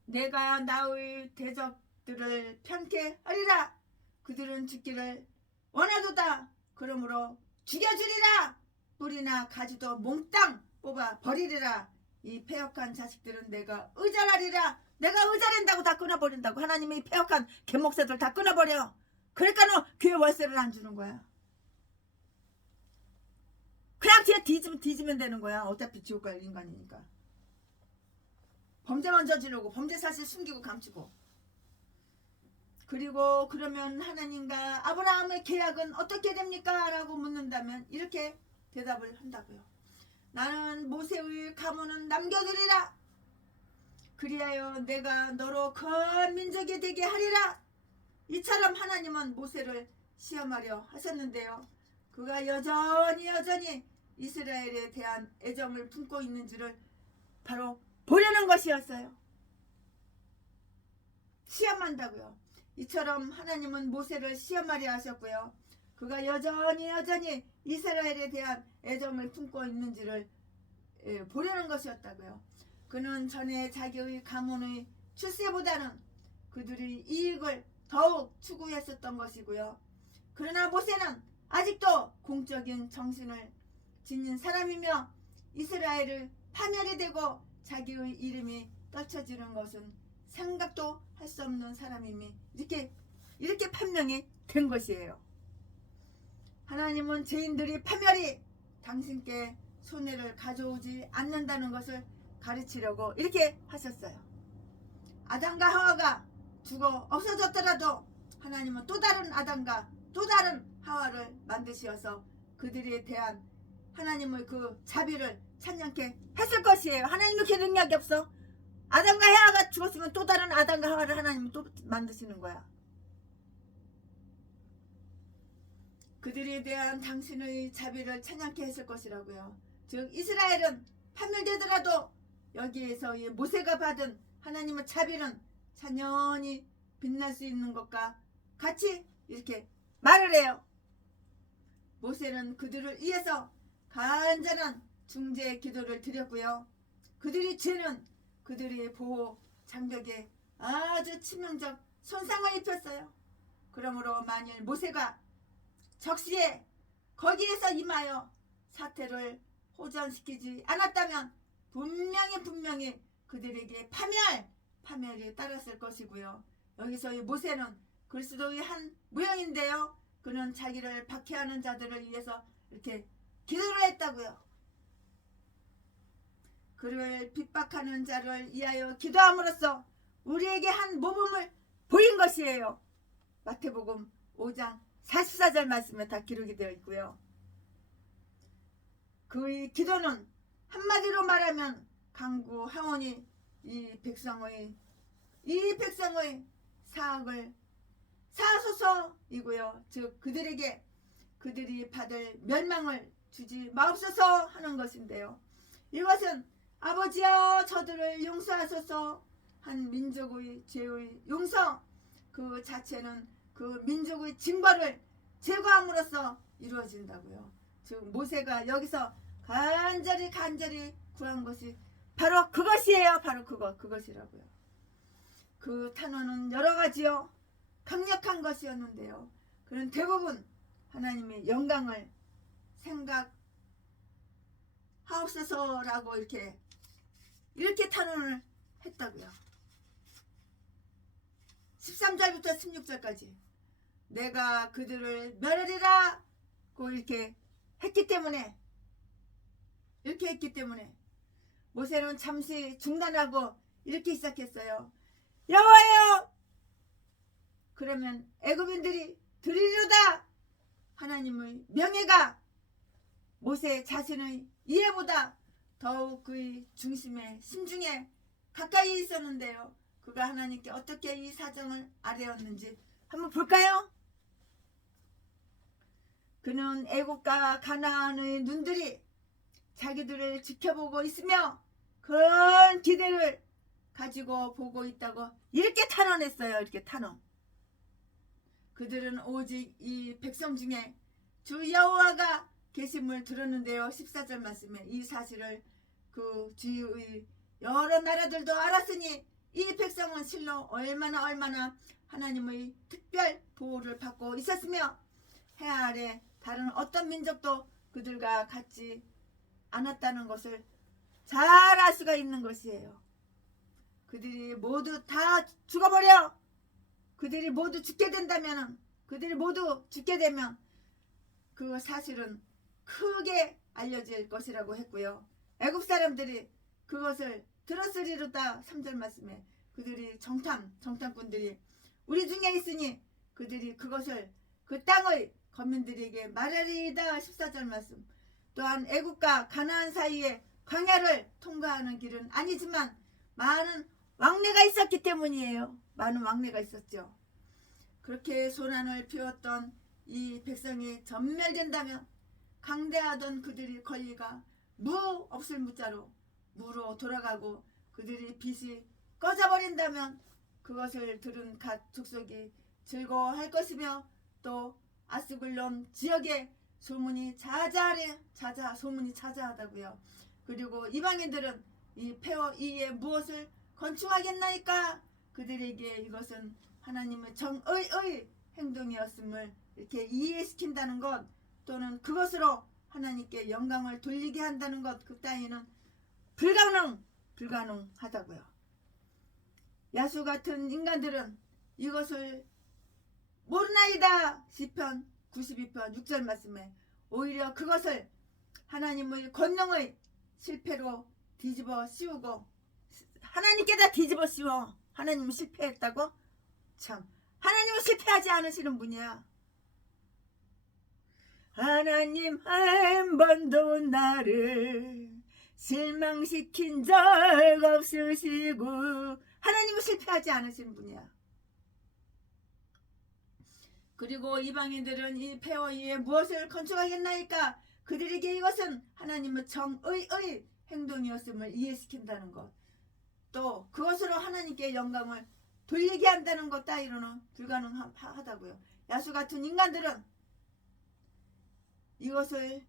내가 나의 대적들을 편케 하리라. 그들은 죽기를 원하도다. 그러므로 죽여주리라. 뿌리나 가지도 몽땅 뽑아 버리리라. 이 패역한 자식들은 내가 의절하리라. 내가 의절한다고 다 끊어버린다고. 하나님이 이 패역한 개목새들 다 끊어버려. 그러니까 너 교회 월세를 안 주는 거야. 그냥 뒤에 뒤지면 되는 거야. 어차피 지옥 갈 인간이니까. 범죄만 저지르고 범죄 사실 숨기고 감추고. 그리고 그러면 하나님과 아브라함의 계약은 어떻게 됩니까? 라고 묻는다면 이렇게 대답을 한다고요. 나는 모세의 가문은 남겨두리라. 그리하여 내가 너로 큰 민족이 되게 하리라. 이처럼 하나님은 모세를 시험하려 하셨는데요. 그가 여전히 이스라엘에 대한 애정을 품고 있는지를 바로 보려는 것이었어요. 시험한다고요. 이처럼 하나님은 모세를 시험하려 하셨고요. 그가 여전히 이스라엘에 대한 애정을 품고 있는지를 보려는 것이었다고요. 그는 전에 자기의 가문의 출세보다는 그들의 이익을 더욱 추구했었던 것이고요. 그러나 모세는 아직도 공적인 정신을 지닌 사람이며 이스라엘을 파멸이 되고 자기의 이름이 떨쳐지는 것은 생각도 할 수 없는 사람임이 이렇게 판명이 된 것이에요. 하나님은 죄인들이 파멸이 당신께 손해를 가져오지 않는다는 것을 가르치려고 이렇게 하셨어요. 아담과 하와가 죽어 없어졌더라도 하나님은 또 다른 아담과 또 다른 하와를 만드셔서 그들에 대한 하나님의 그 자비를 찬양케 했을 것이에요. 하나님은 그 능력이 없어. 아담과 하와가 죽었으면 또 다른 아담과 하와를 하나님은 또 만드시는 거야. 그들에 대한 당신의 자비를 찬양케 했을 것이라고요. 즉 이스라엘은 파멸되더라도 여기에서 이 모세가 받은 하나님의 자비는 찬연히 빛날 수 있는 것과 같이 이렇게 말을 해요. 모세는 그들을 위해서 간절한 중재 기도를 드렸고요. 그들의 죄는 그들의 보호 장벽에 아주 치명적 손상을 입혔어요. 그러므로 만일 모세가 적시에 거기에서 임하여 사태를 호전시키지 않았다면 분명히 그들에게 파멸이 따랐을 것이고요. 여기서 이 모세는 그리스도의 한 모형인데요. 그는 자기를 박해하는 자들을 위해서 이렇게 기도를 했다고요. 그를 핍박하는 자를 위하여 기도함으로써 우리에게 한 모범을 보인 것이에요. 마태복음 5장 44절 말씀에 다 기록이 되어 있고요. 그의 기도는 한마디로 말하면 강구하오니 이 백성의 사악을 사하소서이고요. 즉 그들에게 그들이 받을 멸망을 주지 마옵소서 하는 것인데요. 이것은 아버지여 저들을 용서하소서 한 민족의 죄의 용서 그 자체는 그 민족의 징벌을 제거함으로써 이루어진다고요. 즉 모세가 여기서 간절히 구한 것이 바로 그것이에요. 바로 그것이라고요. 그 탄원은 여러 가지요. 강력한 것이었는데요. 그는 대부분 하나님의 영광을 생각하옵소서라고 이렇게 탄원을 했다고요. 13절부터 16절까지 내가 그들을 멸하리라고 이렇게 했기 때문에 모세는 잠시 중단하고 이렇게 시작했어요. 여호와여 그러면 애굽인들이 들으리로다. 하나님의 명예가 모세 자신의 이해보다 더욱 그의 중심에 심중에 가까이 있었는데요. 그가 하나님께 어떻게 이 사정을 아뢰었는지 한번 볼까요? 그는 애국과 가나안의 눈들이 자기들을 지켜보고 있으며 큰 기대를 가지고 보고 있다고 이렇게 탄원했어요. 이렇게 탄원. 그들은 오직 이 백성 중에 주 여호와가 계심을 들었는데요. 14절 말씀에 이 사실을 그 주위의 여러 나라들도 알았으니 이 백성은 실로 얼마나 하나님의 특별 보호를 받고 있었으며 해 아래 다른 어떤 민족도 그들과 같지 않았다는 것을 잘 알 수가 있는 것이에요. 그들이 모두 다 죽어버려. 그들이 모두 죽게 되면 그 사실은 크게 알려질 것이라고 했고요. 애굽 사람들이 그것을 들었으리로다. 3절 말씀에 그들이 정탐꾼들이 우리 중에 있으니 그들이 그것을 그 땅의 거민들에게 말하리이다. 14절 말씀. 또한 애굽과 가나안 사이에 광야를 통과하는 길은 아니지만 많은 왕래가 있었기 때문이에요. 많은 왕래가 있었죠. 그렇게 소란을 피웠던 이 백성이 전멸된다면 강대하던 그들이 권리가 무 없을 무자로 무로 돌아가고 그들이 빛이 꺼져버린다면 그것을 들은 갓 족속이 즐거워할 것이며 또 아스글론 지역에 소문이 자자하다고요. 그리고 이방인들은 이 폐허 이에 무엇을 건축하겠나이까? 그들에게 이것은 하나님의 정의의 행동이었음을 이렇게 이해시킨다는 것, 또는 그것으로 하나님께 영광을 돌리게 한다는 것, 그 따위는 불가능하다고요. 야수 같은 인간들은 이것을 모르나이다. 시편 92편 6절 말씀에 오히려 그것을 하나님의 권능의 실패로 뒤집어 씌우고, 하나님께다 뒤집어 씌워 하나님은 실패했다고? 참, 하나님은 실패하지 않으시는 분이야. 하나님 한 번도 나를 실망시킨 적 없으시고, 하나님은 실패하지 않으시는 분이야. 그리고 이방인들은 이 폐허 위에 무엇을 건축하겠나이까? 그들에게 이것은 하나님의 정의의 행동이었음을 이해시킨다는 것, 또 그것으로 하나님께 영광을 돌리게 한다는 것 따위로는 불가능하다고요. 야수 같은 인간들은 이것을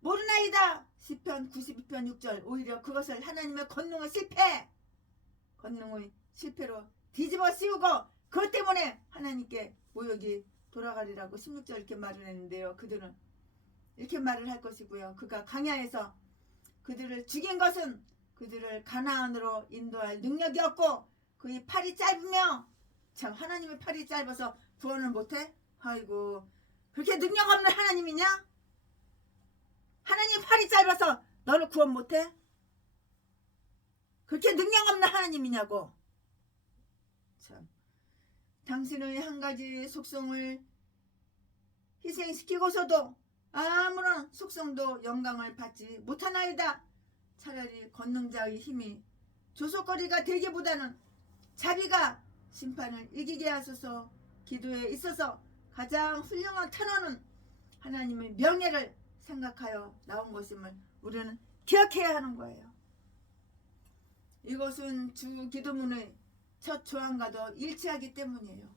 모르나이다. 시편 92편 6절 오히려 그것을 하나님의 권능의 실패로 뒤집어 씌우고 그것 때문에 하나님께 모욕이 돌아가리라고 16절 이렇게 말을 했는데요. 그들은 이렇게 말을 할 것이고요. 그가 강야에서 그들을 죽인 것은 그들을 가나안으로 인도할 능력이 없고 그의 팔이 짧으며, 참, 하나님의 팔이 짧아서 구원을 못해? 아이고, 그렇게 능력 없는 하나님이냐? 하나님 팔이 짧아서 너를 구원 못해? 그렇게 능력 없는 하나님이냐고. 참, 당신의 한 가지 속성을 희생시키고서도 아무런 속성도 영광을 받지 못하나이다. 차라리 권능자의 힘이 조속거리가 되기보다는 자비가 심판을 이기게 하소서. 기도에 있어서 가장 훌륭한 탄원은 하나님의 명예를 생각하여 나온 것임을 우리는 기억해야 하는 거예요. 이것은 주 기도문의 첫 조항과도 일치하기 때문이에요.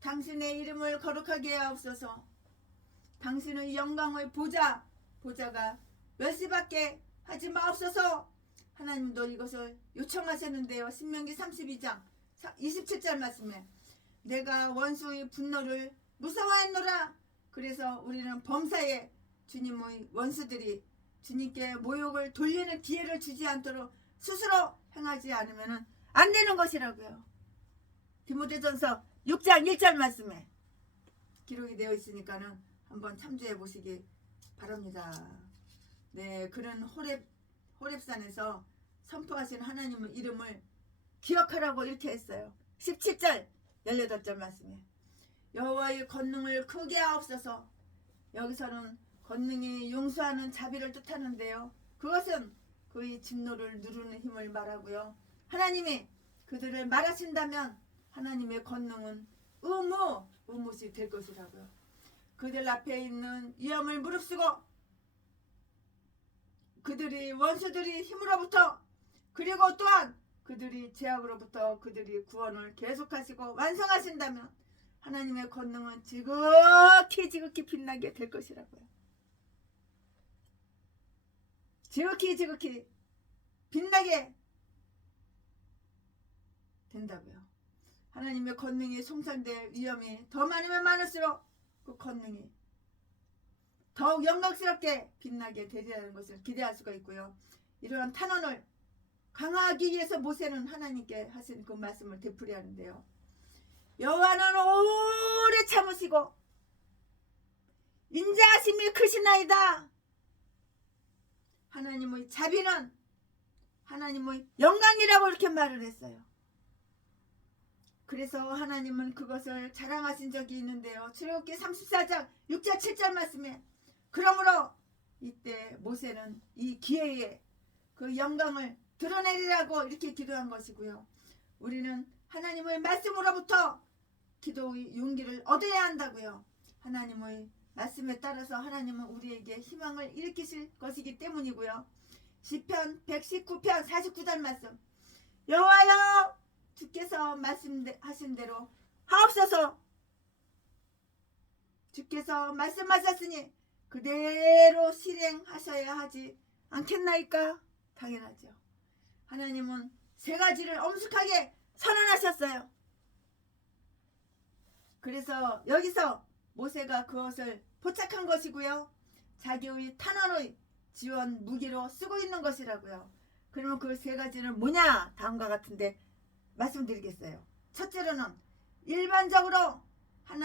당신의 이름을 거룩하게 하옵소서. 당신의 영광의 보좌가 멸시받게 하지 마옵소서. 하나님도 이것을 요청하셨는데요. 신명기 32장 27절 말씀에 내가 원수의 분노를 무서워했노라. 그래서 우리는 범사에 주님의 원수들이 주님께 모욕을 돌리는 기회를 주지 않도록 스스로 행하지 않으면 안 되는 것이라고요. 디모데전서 6장 1절 말씀에 기록이 되어 있으니까는 한번 참조해 보시기 바랍니다. 네, 그런 호렙산에서 선포하신 하나님의 이름을 기억하라고 이렇게 했어요. 17절 18절 말씀에 여호와의 권능을 크게 하옵소서. 여기서는 권능이 용서하는 자비를 뜻하는데요. 그것은 그의 진노를 누르는 힘을 말하고요. 하나님이 그들을 말하신다면 하나님의 권능은 의무시 될 것이라고요. 그들 앞에 있는 위험을 무릅쓰고 그들이 원수들이 힘으로부터, 그리고 또한 그들이 죄악으로부터 그들이 구원을 계속하시고 완성하신다면 하나님의 권능은 지극히 빛나게 될 것이라고요. 지극히 빛나게 된다고요. 하나님의 권능이 송산될 위험이 더 많으면 많을수록 그 권능이 더욱 영광스럽게 빛나게 되리라는 것을 기대할 수가 있고요. 이러한 탄원을 강화하기 위해서 모세는 하나님께 하신 그 말씀을 되풀이하는데요. 여호와는 오래 참으시고 인자하심이 크시나이다. 하나님의 자비는 하나님의 영광이라고 이렇게 말을 했어요. 그래서 하나님은 그것을 자랑하신 적이 있는데요. 출애굽기 34장 6절 7절 말씀에 그러므로 이때 모세는 이 기회에 그 영광을 드러내리라고 이렇게 기도한 것이고요. 우리는 하나님의 말씀으로부터 기도의 용기를 얻어야 한다고요. 하나님의 말씀에 따라서 하나님은 우리에게 희망을 일으키실 것이기 때문이고요. 시편 119편 49절 말씀 여호와여 주께서 말씀하신 대로 하옵소서. 주께서 말씀하셨으니 그대로 실행하셔야 하지 않겠나이까? 당연하죠. 하나님은 세 가지를 엄숙하게 선언하셨어요. 그래서 여기서 모세가 그것을 포착한 것이고요. 자기의 탄원의 지원 무기로 쓰고 있는 것이라고요. 그러면 그 세 가지는 뭐냐? 다음과 같은데 말씀드리겠어요. 첫째로는 일반적으로